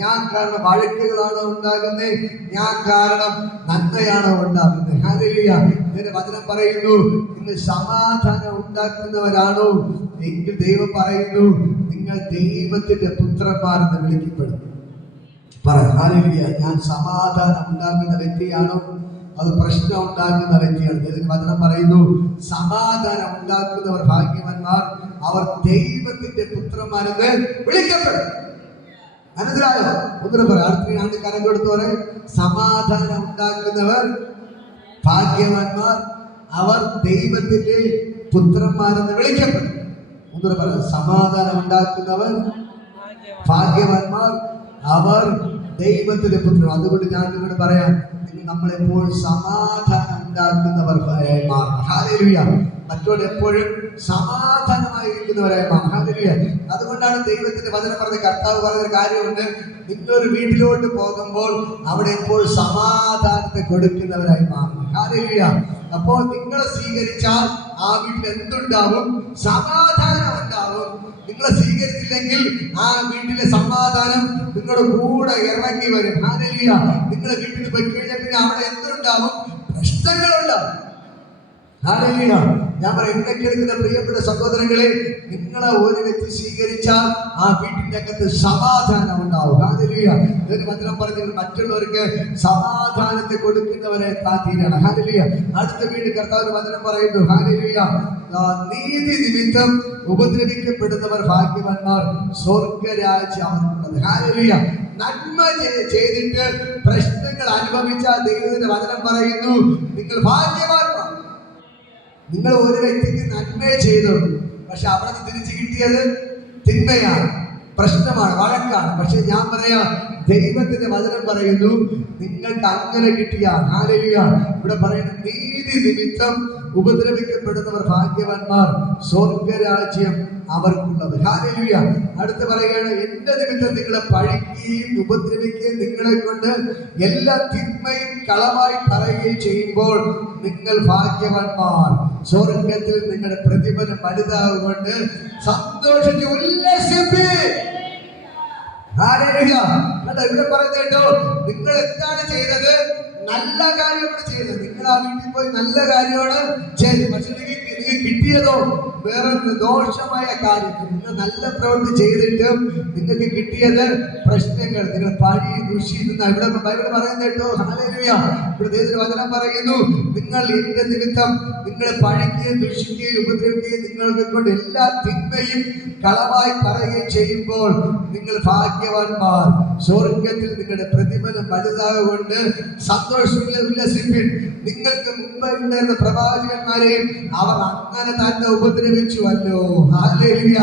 ഞാൻ കാരണം വഴക്കുകളാണോ ഉണ്ടാകുന്നത്? ഞാൻ കാരണം നന്മയാണോ ഉണ്ടാകുന്നത്? ഹല്ലേലൂയ. ഇതിന്റെ വചനം പറയുന്നു, നിങ്ങൾ സമാധാനം ഉണ്ടാക്കുന്നവരാണോ എങ്കിൽ ദൈവം പറയുന്നു, നിങ്ങൾ ദൈവത്തിന്റെ പുത്രന്മാരെന്ന് വിളിക്കപ്പെടും. ഹല്ലേലൂയ. ഞാൻ സമാധാനം ഉണ്ടാക്കുന്ന വ്യക്തിയാണോ അത് പ്രശ്നം ഉണ്ടാക്കുന്ന വ്യക്തിയാണ്? ഇതിന് വചനം പറയുന്നു, സമാധാനം ഉണ്ടാക്കുന്നവർ ഭാഗ്യവാന്മാർ, അവർ ദൈവത്തിന്റെ പുത്രന്മാരെന്ന് വിളിക്കപ്പെടും. മനസ്സിലായോ? ഒന്നിനും പറയാം, അടുത്ത കരം കൊടുത്തു പറയും, സമാധാനം ഉണ്ടാക്കുന്നവർ ഭാഗ്യവാന്മാർ, അവർ ദൈവത്തിന്റെ പുത്രന്മാരെന്ന് വിളിക്കപ്പെടും. ഒന്നിനും പറയാം, സമാധാനം ഉണ്ടാക്കുന്നവർ ഭാഗ്യവാന്മാർ, അവർ ദൈവത്തിന്റെ പുത്രൻ. അതുകൊണ്ട് ഞാൻ നിങ്ങളോട് പറയാം, നമ്മളെപ്പോഴും സമാധാനം ഉണ്ടാക്കുന്നവർ മാറണം. ഹല്ലേലൂയ. മറ്റോട് എപ്പോഴും സമാധാനമായിരിക്കുന്നവരായി മാറണം. ഹല്ലേലൂയ. അതുകൊണ്ടാണ് ദൈവത്തിന്റെ വചനം പറഞ്ഞ കർത്താവ് പറഞ്ഞൊരു കാര്യമുണ്ട്, നിങ്ങളൊരു വീട്ടിലോട്ട് പോകുമ്പോൾ അവിടെ എപ്പോഴും സമാധാനത്തെ കൊടുക്കുന്നവരായി മാറണം. ഹല്ലേലൂയ. അപ്പോൾ നിങ്ങളെ സ്വീകരിച്ചാൽ ആ വീട്ടിൽ എന്തുണ്ടാവും? സമാധാനം ഉണ്ടാവും. നിങ്ങളെ സ്വീകരിച്ചില്ലെങ്കിൽ ആ വീട്ടിലെ സമാധാനം നിങ്ങളുടെ കൂടെ ഇറങ്ങി വരും. ഹല്ലേലൂയ. നിങ്ങളെ വീട്ടിൽ പോയി കഴിഞ്ഞാൽ പിന്നെ അവിടെ എന്തുണ്ടാവും? പ്രശ്നങ്ങളുണ്ടാവും. ഹല്ലേലൂയ. ഞാൻ പറയാം, എന്നെ കേൾക്കുന്ന പ്രിയപ്പെട്ട സഹോദരങ്ങളെ, നിങ്ങളെ ഒരു വ്യക്തി സ്വീകരിച്ചാൽ ആ വീട്ടിന്റെ അകത്ത് സമാധാനം ഉണ്ടാവും. ഹല്ലേലൂയ. ഒരു വചനം പറഞ്ഞ് മറ്റുള്ളവർക്ക് സമാധാനത്തെ കൊടുക്കുന്നവരെ തീരാണ്. ഹല്ലേലൂയ. അടുത്ത വീട് കർത്താവ് വചനം പറയുന്നു. ഹല്ലേലൂയ. നീതി നിമിത്തം ഉപദ്രവിക്കപ്പെടുന്നവർ ഭാഗ്യവാന്മാർ, സ്വർഗരാജ്യം അവർക്കുള്ളത്. ഹല്ലേലൂയ. നന്മ ചെയ്തിട്ട് പ്രശ്നങ്ങൾ അനുഭവിച്ച ദൈവത്തിന്റെ വചനം പറയുന്നു, നിങ്ങൾ ഭാഗ്യവാന്മാർ. നിങ്ങൾ ഒരു വ്യക്തിക്ക് നന്മയെ ചെയ്തുള്ളൂ, പക്ഷെ അവിടെ നിന്ന് തിരിച്ചു കിട്ടിയത് തിന്മയാണ്, പ്രശ്നമാണ്, വഴക്കാണ്. പക്ഷെ ഞാൻ പറയാം, ദൈവത്തിന്റെ വചനം പറയുന്നു നിങ്ങൾക്ക് അങ്ങനെ കിട്ടിയ. ഹല്ലേലൂയ. ഇവിടെ പറയുന്നു, നീതി നിമിത്തം ഉപദ്രവിക്കപ്പെടുന്നവർ ഭാഗ്യവാന്മാർ, സ്വർഗരാജ്യം അവർക്കുള്ളത്. ഹല്ലേലൂയ. അടുത്ത് പറയുകയാണ്, എന്റെ നിമിത്തം നിങ്ങളെ പഴിക്കുകയും ഉപദ്രവിക്കുകയും നിങ്ങളെ കൊണ്ട് എല്ലാ തിന്മയും കളവായി പറയുകയും ചെയ്യുമ്പോൾ നിങ്ങൾ ഭാഗ്യവാന്മാർ, സ്വർഗത്തിൽ നിങ്ങളുടെ പ്രതിഫലം വലുതാവുകൊണ്ട് സന്തോഷിച്ച് ഉല്ലസിപ്പീൻ. ഹല്ലേലൂയ. ഇവിടെ പറയുന്നത് കേട്ടോ, നിങ്ങൾ എന്താണ് ചെയ്തത്? നല്ല കാര്യമാണ് ചെയ്തത്. നിങ്ങൾ ആ വീട്ടിൽ പോയി നല്ല കാര്യമാണ് ചെയ്തത്. പക്ഷെ നിങ്ങൾക്ക് കിട്ടിയതോ വേറെ ദോഷമായ കാര്യം. നിങ്ങൾ നല്ല പ്രവൃത്തി ചെയ്തിട്ട് നിങ്ങൾക്ക് കിട്ടിയത് പ്രശ്നങ്ങൾ, നിങ്ങൾ പഴി ദുഷി നിന്ന. ഇവിടെ ബൈബിൾ പറയുന്നത് കേട്ടോ. ഹല്ലേലൂയ. ഇവിടെ ദൈവത്തിന്റെ വചനം പറയുന്നു, നിങ്ങൾ എന്റെ നിമിത്തം നിങ്ങളെ പഴിക്കുകയും ദുഷിക്കുകയും ഉപദ്രവിക്കുകയും നിങ്ങൾക്ക് കൊണ്ട് എല്ലാ തിന്മയും കളവായി പറയുകയും ചെയ്യുമ്പോൾ നിങ്ങൾ ഭാഗ്യവാന്മാർ, സ്വർഗത്തിൽ നിങ്ങളുടെ പ്രതിഫലം വലുതാകൊണ്ട് ഉല്ലസിപ്പിൻ. നിങ്ങൾക്ക് മുമ്പ് ഉണ്ടായിരുന്ന പ്രവാചകന്മാരെയും അവർ അങ്ങനെ തന്നെ ഉപദ്രവിച്ചുവല്ലോ. ഹല്ലേലൂയ.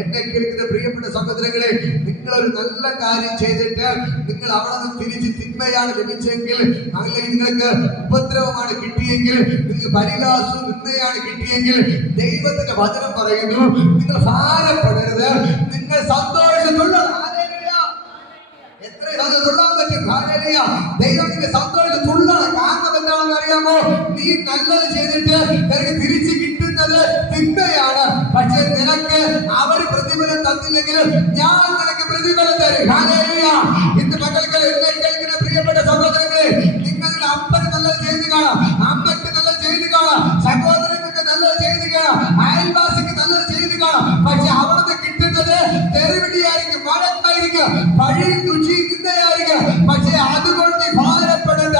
എന്നെ കേൾക്കുന്ന പ്രിയപ്പെട്ട സഹോദരങ്ങളെ, നിങ്ങളൊരു നല്ല കാര്യം ചെയ്തിട്ട് നിങ്ങൾ അവിടെ നിന്ന് തിരിച്ച് തിന്മയാണ് ലഭിച്ചെങ്കിൽ, അല്ലെങ്കിൽ നിങ്ങൾക്ക് ഉപദ്രവമാണ് കിട്ടിയെങ്കിൽ, നിങ്ങൾക്ക് പരിഹാസവും നിന്ദയാണ് കിട്ടിയെങ്കിൽ, ദൈവത്തിന്റെ വചനം പറയുന്നു നിങ്ങൾ ഭാരപ്പെടരുത്, നിങ്ങൾ സന്തോഷത്തുള്ള. തുള്ളാൻ പറ്റും. ഹല്ലേലൂയ. ദൈവത്തിന്റെ സന്തോഷം തുള്ളണം. കാരണം എന്താണെന്ന് അറിയാമോ? നീ നല്ലത് ചെയ്തിട്ട് നിനക്ക് തിരിച്ചു കിട്ടുന്നത് തിന്മയാണ്. പക്ഷെ നിനക്ക് അവർ പ്രതിഫലം തന്നില്ലെങ്കിൽ ഞാൻ നിനക്ക് പ്രതിഫലം തരും. ഹല്ലേലൂയ. ഇന്ന് മക്കൾക്ക് എന്നെ കേൾക്കുന്ന പ്രിയപ്പെട്ട സഹോദരങ്ങളെ, നിങ്ങളുടെ അപ്പന് നല്ലത് ചെയ്ത് കാണാം, അമ്മയ്ക്ക് നല്ലത് ചെയ്ത് കാണാം, സഹോദരങ്ങൾക്ക് നല്ലത് ചെയ്ത് കാണാം, അയൽവാസിക്ക് നല്ലത് ചെയ്ത് കാണാം. പക്ഷെ അവിടുന്ന് കിട്ടുന്നത് തെരുവിടിയായിരിക്കും, വഴക്കായിരിക്കും, പഴിയും ദുഷിയും നിന്ദയായിരിക്കും. പക്ഷെ അതുകൊണ്ട് നീ ഭാരപ്പെടണ്ട,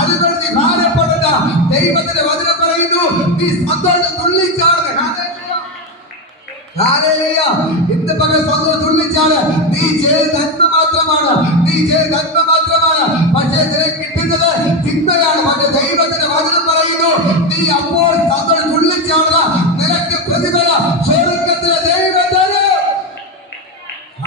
അതുകൊണ്ട് നീ ഭാരപ്പെടണ്ട. ദൈവത്തിന്റെ വചനം പറയുന്നു, നീ സന്തോഷം തുള്ളിച്ചാടുക. ഹല്ലേലൂയ. ഇന്ന് പകൽ സന്തോഷം തുള്ളിച്ചാട്. നീ ചെയ്ത നന്മ മാത്രമാണ്, നീ ചെയ്ത നന്മ മാത്രമാണ്. പക്ഷെ നിനക്ക് കിട്ടുന്നത് തിന്മയാണ്. പക്ഷെ ദൈവത്തിന്റെ വചനം പറയുന്നു, നീ അപ്പോൾ സന്തോഷം തുള്ളിച്ചാടുക, നിനക്ക് പ്രതിഫലം സ്വർഗ്ഗത്തിലെ ദൈവം തരും.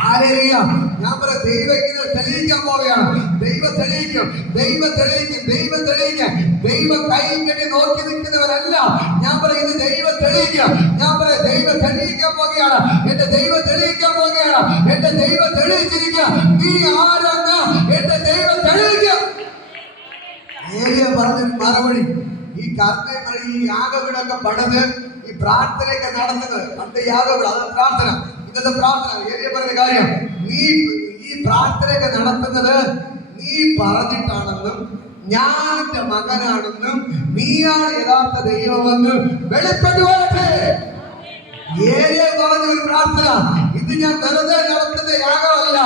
ഹല്ലേലൂയ. ഞാൻ പറയാം, ദൈവം ഇങ്ങനെ തെളിയിക്കാൻ പോവുകയാണ്. ദൈവം തെളിയിക്കും, ദൈവം തെളിയിക്കും, ദൈവം തെളിയിക്കും. ദൈവം കൈയും കെട്ടി നോക്കി നിൽക്കുന്നവരല്ല. ഞാൻ പറയുന്നത് ദൈവം തെളിയിക്കുക. ഞാൻ പറയാം, ദൈവം തെളിയിക്കാൻ പോവുകയാണ്. എന്റെ ദൈവം തെളിയിക്കാൻ പോവുകയാണ്. എന്റെ ദൈവം തെളിയിച്ചിരിക്കുക. നീ ആരാണ്? എന്റെ ദൈവം തെളിയിക്കുക. ഏലിയ പറഞ്ഞൊരു മറുപടി, ഈ കർമ്മ ഈ യാഗവിടൊക്കെ പണിത് ഈ പ്രാർത്ഥനയൊക്കെ നടത്തുന്നത് പണ്ട് യാഗവിട, അത് പ്രാർത്ഥന, ഇന്നത്തെ പ്രാർത്ഥന. ഏലിയ പറഞ്ഞ കാര്യം, നീ ഈ പ്രാർത്ഥനയൊക്കെ നടത്തുന്നത് നീ പറഞ്ഞിട്ടാണെന്നും ഞാൻ എന്റെ മകനാണെന്നും നീയാണ് യഥാർത്ഥ ദൈവമെന്ന് വെളിപ്പെട്ടു വരട്ടെ. ഏലിയ പറഞ്ഞ ഒരു പ്രാർത്ഥന, ഇത് ഞാൻ വെറുതെ നടത്തുന്ന യാഗമല്ല,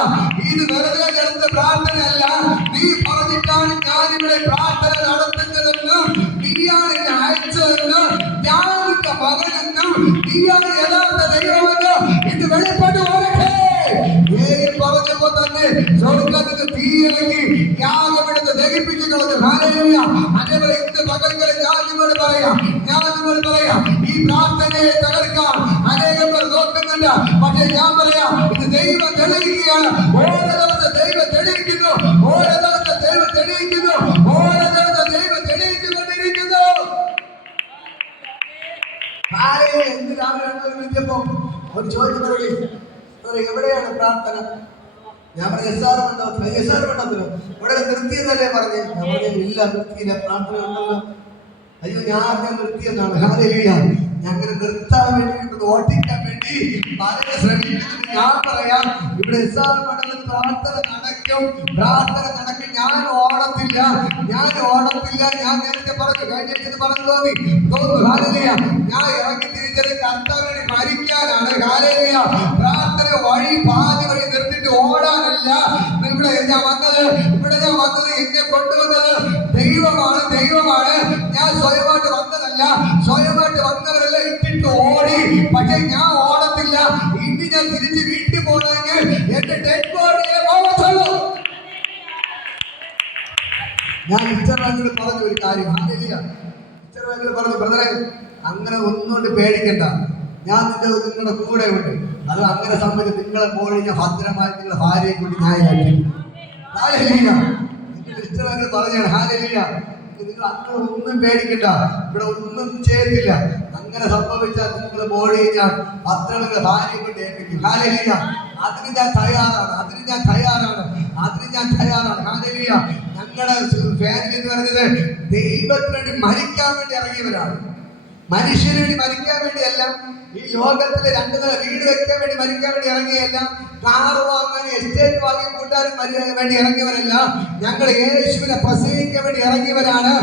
ഇത് വെറുതെ നടത്തുന്ന പ്രാർത്ഥനയല്ല. നീ പറഞ്ഞിട്ടാണ് ഞാൻ ഇവിടെ പ്രാർത്ഥന നടത്തുന്നതെന്നും നീയാണ് എന്നെ അയച്ചതെന്നും ഞാൻ എന്റെ മകനെന്നും നീയാണ് യഥാർത്ഥ ദൈവമെന്ന് ഇത് വെളിപ്പെട്ടു വരട്ടെ. പറഞ്ഞപ്പോ തന്നെ സ്വർഗ്ഗത്തിൽ തീയിറങ്ങി യാഗമെടുത്ത് ദഹിപ്പിച്ചു കളഞ്ഞു. ഹല്ലേലൂയ. അതേപോലെ ഇന്ന് പകൽക്കാലം ഞാൻ നിങ്ങളോട് പറയാം, ഈ പ്രാർത്ഥനയെ തകർക്കാൻ അനേകം പേർ നോക്കുന്നുണ്ട്. പക്ഷേ ഞാൻ പറയാം, ഇത് ദൈവം തെളിയിക്കുകയാണ്. ഓരോ ദിവസം ദൈവം തെളിയിക്കുന്നു, ഓരോ ദിവസം ദൈവം തെളിയിക്കുന്നു, ഓരോ ദിവസം ദൈവം തെളിയിച്ചുകൊണ്ടിരിക്കുന്നു. എന്ത് രാവിലെ ഒരു ചോദ്യം പറയുകയും, എവിടെയാണ് പ്രാർത്ഥന? ഞാൻ പറഞ്ഞു SR മണ്ഡപത്തിലോ ഇവിടെ നിർത്തിയതല്ലേ പറഞ്ഞേ? നമ്മൾ ഇല്ല, നിർത്തിയില്ല, പ്രാർത്ഥന ഉണ്ടല്ലോ. അയ്യോ, ഞാൻ നിർത്തിയെന്നാണ്. ഹല്ലേലൂയ. ഞങ്ങൾ നിർത്താൻ വേണ്ടി ഓട്ടിക്കാൻ വേണ്ടി പലരും ശ്രമിക്കുന്നത്. ഞാൻ പറയാം, ഇവിടെ SR മണ്ഡലം പ്രാർത്ഥന നടക്കും. ഞാൻ ഓടത്തില്ല. ഞാൻ നേരത്തെ പറഞ്ഞു, കഴിഞ്ഞത് പറഞ്ഞു തോന്നുന്നു. ഹാലേലൂയ. ഞാൻ ഇറങ്ങി തിരിച്ചത് കർത്താവിനെ മരിക്കാനാണ്. ഹാലേലൂയ. പ്രാർത്ഥന പാതി വഴി നിർത്തിട്ട് ഓടാനല്ല ഇവിടെ ഞാൻ വന്നത്. എന്നെ കൊണ്ടുവന്നത് ദൈവമാണ്. ഞാൻ സ്വയമായിട്ട് വന്നതല്ല. സ്വയമായിട്ട് വന്നവരെല്ലാം ഇട്ടിട്ട് ഓടി. പക്ഷെ ഞാൻ ഓടത്തില്ല. ഇനി ഞാൻ തിരിച്ച് വീട്ടിൽ പോകണമെങ്കിൽ എന്റെ ഡെഡ് ബോഡിയെ പോകത്തുള്ളൂ. ഞാൻ ഇഷ്ടമായിട്ട് പറഞ്ഞ ഒരു കാര്യം, ഇഷ്ടമായിട്ട് പറഞ്ഞു, ബ്രദറെ അങ്ങനെ ഒന്നുകൊണ്ട് പേടിക്കണ്ട, ഞാൻ നിങ്ങളുടെ കൂടെ ഉണ്ട്. അത് അങ്ങനെ സംബന്ധിച്ച് നിങ്ങളെ പോയി ഞാൻ ഭദ്രമായി നിങ്ങളുടെ ഭാര്യയെ കൂടി ന്യായമായിരിക്കും. നിങ്ങൾ ഇഷ്ടമായിട്ട് പറഞ്ഞാണ്. ഹാലേലൂയ. നിങ്ങൾ അങ്ങനെ ഒന്നും പേടിക്കണ്ട, ഇവിടെ ഒന്നും ചെയ്യത്തില്ല. അങ്ങനെ സംഭവിച്ചാൽ നിങ്ങൾ പോയി ഞാൻ ഭദ്രങ്ങളുടെ ഭാര്യയെ കൊണ്ട് ഏൽപ്പിക്കും. ഹാലേലൂയ. അതിന് ഞാൻ തയ്യാറാണ്. ഹാലേലൂയ. ഞങ്ങളുടെ ഫാമിലി എന്ന് പറയുന്നത് ദൈവത്തിന് വേണ്ടി മരിക്കാൻ വേണ്ടി ഇറങ്ങിയവരാണ്. മനുഷ്യന് വേണ്ടി മരിക്കാൻ വേണ്ടിയല്ല. ഈ ലോകത്തിലെ 2 നില വീട് വെക്കാൻ വേണ്ടി മരിക്കാൻ വേണ്ടി ഇറങ്ങിയല്ല. കാറ് വാങ്ങാൻ, എസ്റ്റേറ്റ് വാങ്ങി കൂട്ടാനും വേണ്ടി ഇറങ്ങിയവരല്ല. ഞങ്ങൾ യേശുവിനെ പ്രസംഗിക്കാൻ വേണ്ടി ഇറങ്ങിയവരാണ്.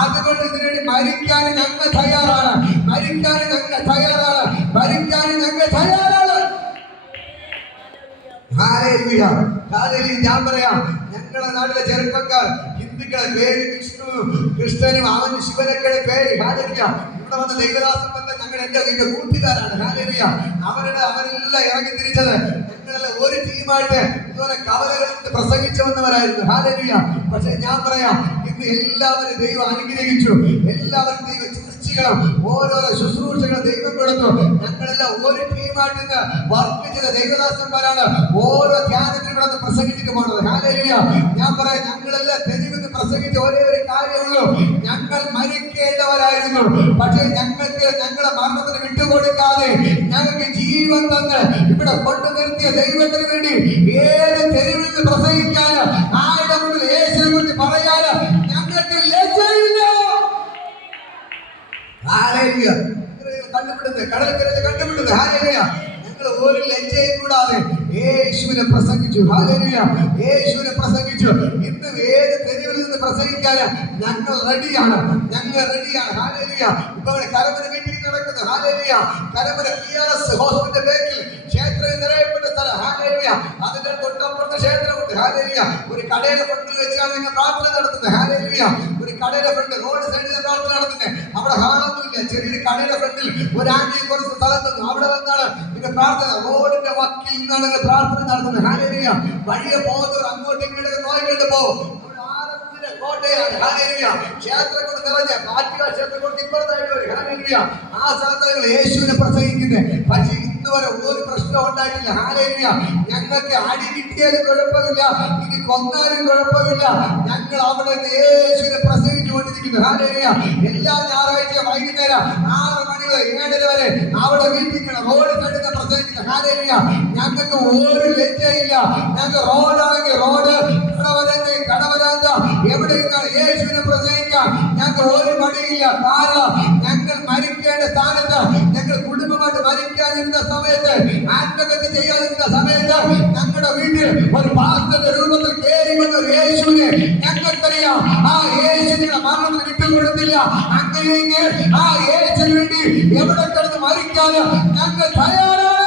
അതുകൊണ്ട് ഇതിനുവേണ്ടി മരിക്കാൻ ഞങ്ങൾ തയ്യാറാണ്. ഞാൻ പറയാം, ഞങ്ങളുടെ നാട്ടിലെ ചെറുപ്പക്കാർ ഹിന്ദുക്കളെ പേര് കൃഷ്ണനും അവന് ശിവനൊക്കെ പേര്. ഹാലേലൂയ. ഇവിടെ വന്ന ദൈവദാസൻ വന്ന എന്റെ കൂട്ടുകാരാണ്. ഹാലേലൂയ. അവരെല്ലാം ഇറങ്ങി തിരിച്ചത് ഞങ്ങളെല്ലാം ഒരു ടീമായിട്ട് ഇതുപോലെ കവലകളിൽ പ്രസംഗിച്ചു വന്നവരായിരുന്നു. ഹാലേലൂയ. പക്ഷെ ഞാൻ പറയാം, ഇന്ന് എല്ലാവരും ദൈവം അനുഗ്രഹിച്ചു. എല്ലാവരും ദൈവം ചർച്ചകളും ഓരോരോ ശുശ്രൂഷകളും ദൈവം കൊടുത്തു. ഞങ്ങളെല്ലാം ഒരു ടീമായിട്ട് ഇന്ന് വർക്ക് ചെയ്ത ദൈവദാസന്മാരാണ് ഓരോ ധ്യാനത്തിനും ഇവിടെ പ്രസംഗിച്ചിട്ട് പോണത്. ഹാലേലൂയ. ഞാൻ പറയാം, ഞങ്ങളെല്ലാം തെരുവിന്ന് പ്രസംഗിച്ച ഒരേ ഒരു കാര്യമുള്ളൂ, ഞങ്ങൾ മരിക്കേണ്ടവരായിരുന്നു. പക്ഷേ ഞങ്ങൾക്ക് ഞങ്ങളെ മരണത്തിന് വിട്ടുകൊടുക്കാതെ ഞങ്ങൾക്ക് ജീവൻ തന്ന് ഇവിടെ കൊണ്ടു നിർത്തിയ ദൈവത്തിന് വേണ്ടി ഏത് തെരുവിൽ നിന്ന് പ്രസംഗിക്കാൻ, ആരുടെ മുന്നിൽ യേശുവിനെ കുറിച്ച് പറയാൻ ഞങ്ങൾക്ക് ലജ്ജയില്ല. ഹാലേലൂയ. കടൽക്കരയിൽ കണ്ടുപിടുന്നത്. ഹാലേലൂയ. ഞങ്ങൾ ഒരു ലജ്ജയും കൂടാതെ യേശുവിനെ പ്രസംഗിച്ചു. ഹാലേലൂയ. ഇന്ന് ഏത് തെരുവിൽ നിന്ന് പ്രസംഗിക്കാൻ ഞങ്ങൾ റെഡിയാണ്. ഹാലേലൂയ. ഇപ്പൊ ഇവിടെ കരമന മീറ്റിംഗ് നടക്കുന്നത്. ഹാലേലൂയ. കരമന PRS ഹോസ്പിറ്റൽ ബേക്കിൽ ക്ഷേത്രം നിറയപ്പെട്ട സ്ഥലം. ഹാലേലൂയ. അതിന്റെ തൊട്ടപ്പുറത്തെ ക്ഷേത്രമുണ്ട്. ഹാലേലൂയ. ഒരു കടയുടെ ഫ്രണ്ടിൽ വെച്ചാണ് നിങ്ങൾ പ്രാർത്ഥന നടത്തുന്നത്. ഹാലേലൂയ. ഒരു കടയുടെ ഫ്രണ്ട് റോഡ് സൈഡിൽ പ്രാർത്ഥന നടത്തുന്നത്. അവിടെ ഹാളൊന്നുമില്ല. ചെറിയൊരു കടയുടെ ഫ്രണ്ടിൽ ഒരു ആംഗി കുറച്ച് സ്ഥലം തന്നു. അവിടെ വന്നാണ് പിന്നെ പ്രാർത്ഥന. റോഡിന്റെ വക്കിൽ നിന്നാണ് പ്രാർത്ഥന നടത്തുന്നത്. ഹാലേലൂയ. വഴിയെ പോകുന്നവർ അങ്ങോട്ടും ഇങ്ങോട്ടും നോക്കിയിട്ട് പോകും. കോട്ടയാണ്. ഹാലേലൂയ. ക്ഷേത്രം കൊണ്ട് നിറഞ്ഞ പാറ്റുക ക്ഷേത്രം കൊണ്ട് ഇപ്പുറത്തായിട്ട് വരും. ഹാലേലൂയ. ആ സ്ഥലത്താണ് യേശുവിനെ പ്രസംഗിക്കുന്നത്. പക്ഷേ ഇന്ന് വരെ ഒരു പ്രശ്നം ഉണ്ടായിട്ടില്ല. ഹാലേലൂയ. ഞങ്ങൾക്ക് അടി കിട്ടിയാലും കുഴപ്പമില്ല, ഇനി കൊന്നാലും കുഴപ്പമില്ല. ഞങ്ങൾ അവിടെ യേശുവിനെ പ്രസംഗിച്ചുകൊണ്ടിരിക്കുന്നു. ഹാലേലൂയ. എല്ലാ ഞായറാഴ്ച വൈകുന്നേരം 6 മണി മുതൽ 7 വരെ അവിടെ വീട്ടിൽ റോഡ് സൈഡിൽ പ്രസംഗിക്കുന്നത്. ഹാലേലൂയ. ഞങ്ങൾക്ക് ഒരു ലജ്ജയില്ല. ഞങ്ങൾക്ക് റോഡാണെങ്കിൽ റോഡ്, കടവരാന്ത എവിടെയെന്നാണ് യേശുവിനെ പ്രസംഗിക്കാൻ ഞങ്ങൾക്ക് ഒരു മടിയില്ല. കാരണം ഞങ്ങൾ മരിക്കേണ്ട സ്ഥാനത്ത്, ഞങ്ങൾ കുടുംബമായിട്ട് മരിക്കാനിരുന്ന സമയത്ത്, ആത്മഹത്യ ചെയ്യാതിരുന്ന സമയത്ത് ഞങ്ങളുടെ വീട്ടിൽ ഒരു പാസ്റ്ററുടെ രൂപത്തിൽ കയറി വന്ന യേശുവിനെ ഞങ്ങൾക്കറിയാം. ആ യേശുവിനെ മരണത്തിന് വിട്ടുകൊടുത്തില്ല. അങ്ങനെയെങ്കിൽ ആ യേശുവിന് വേണ്ടി എവിടെ കിടന്ന് മരിക്കാൻ ഞങ്ങൾ തയ്യാറാണ്.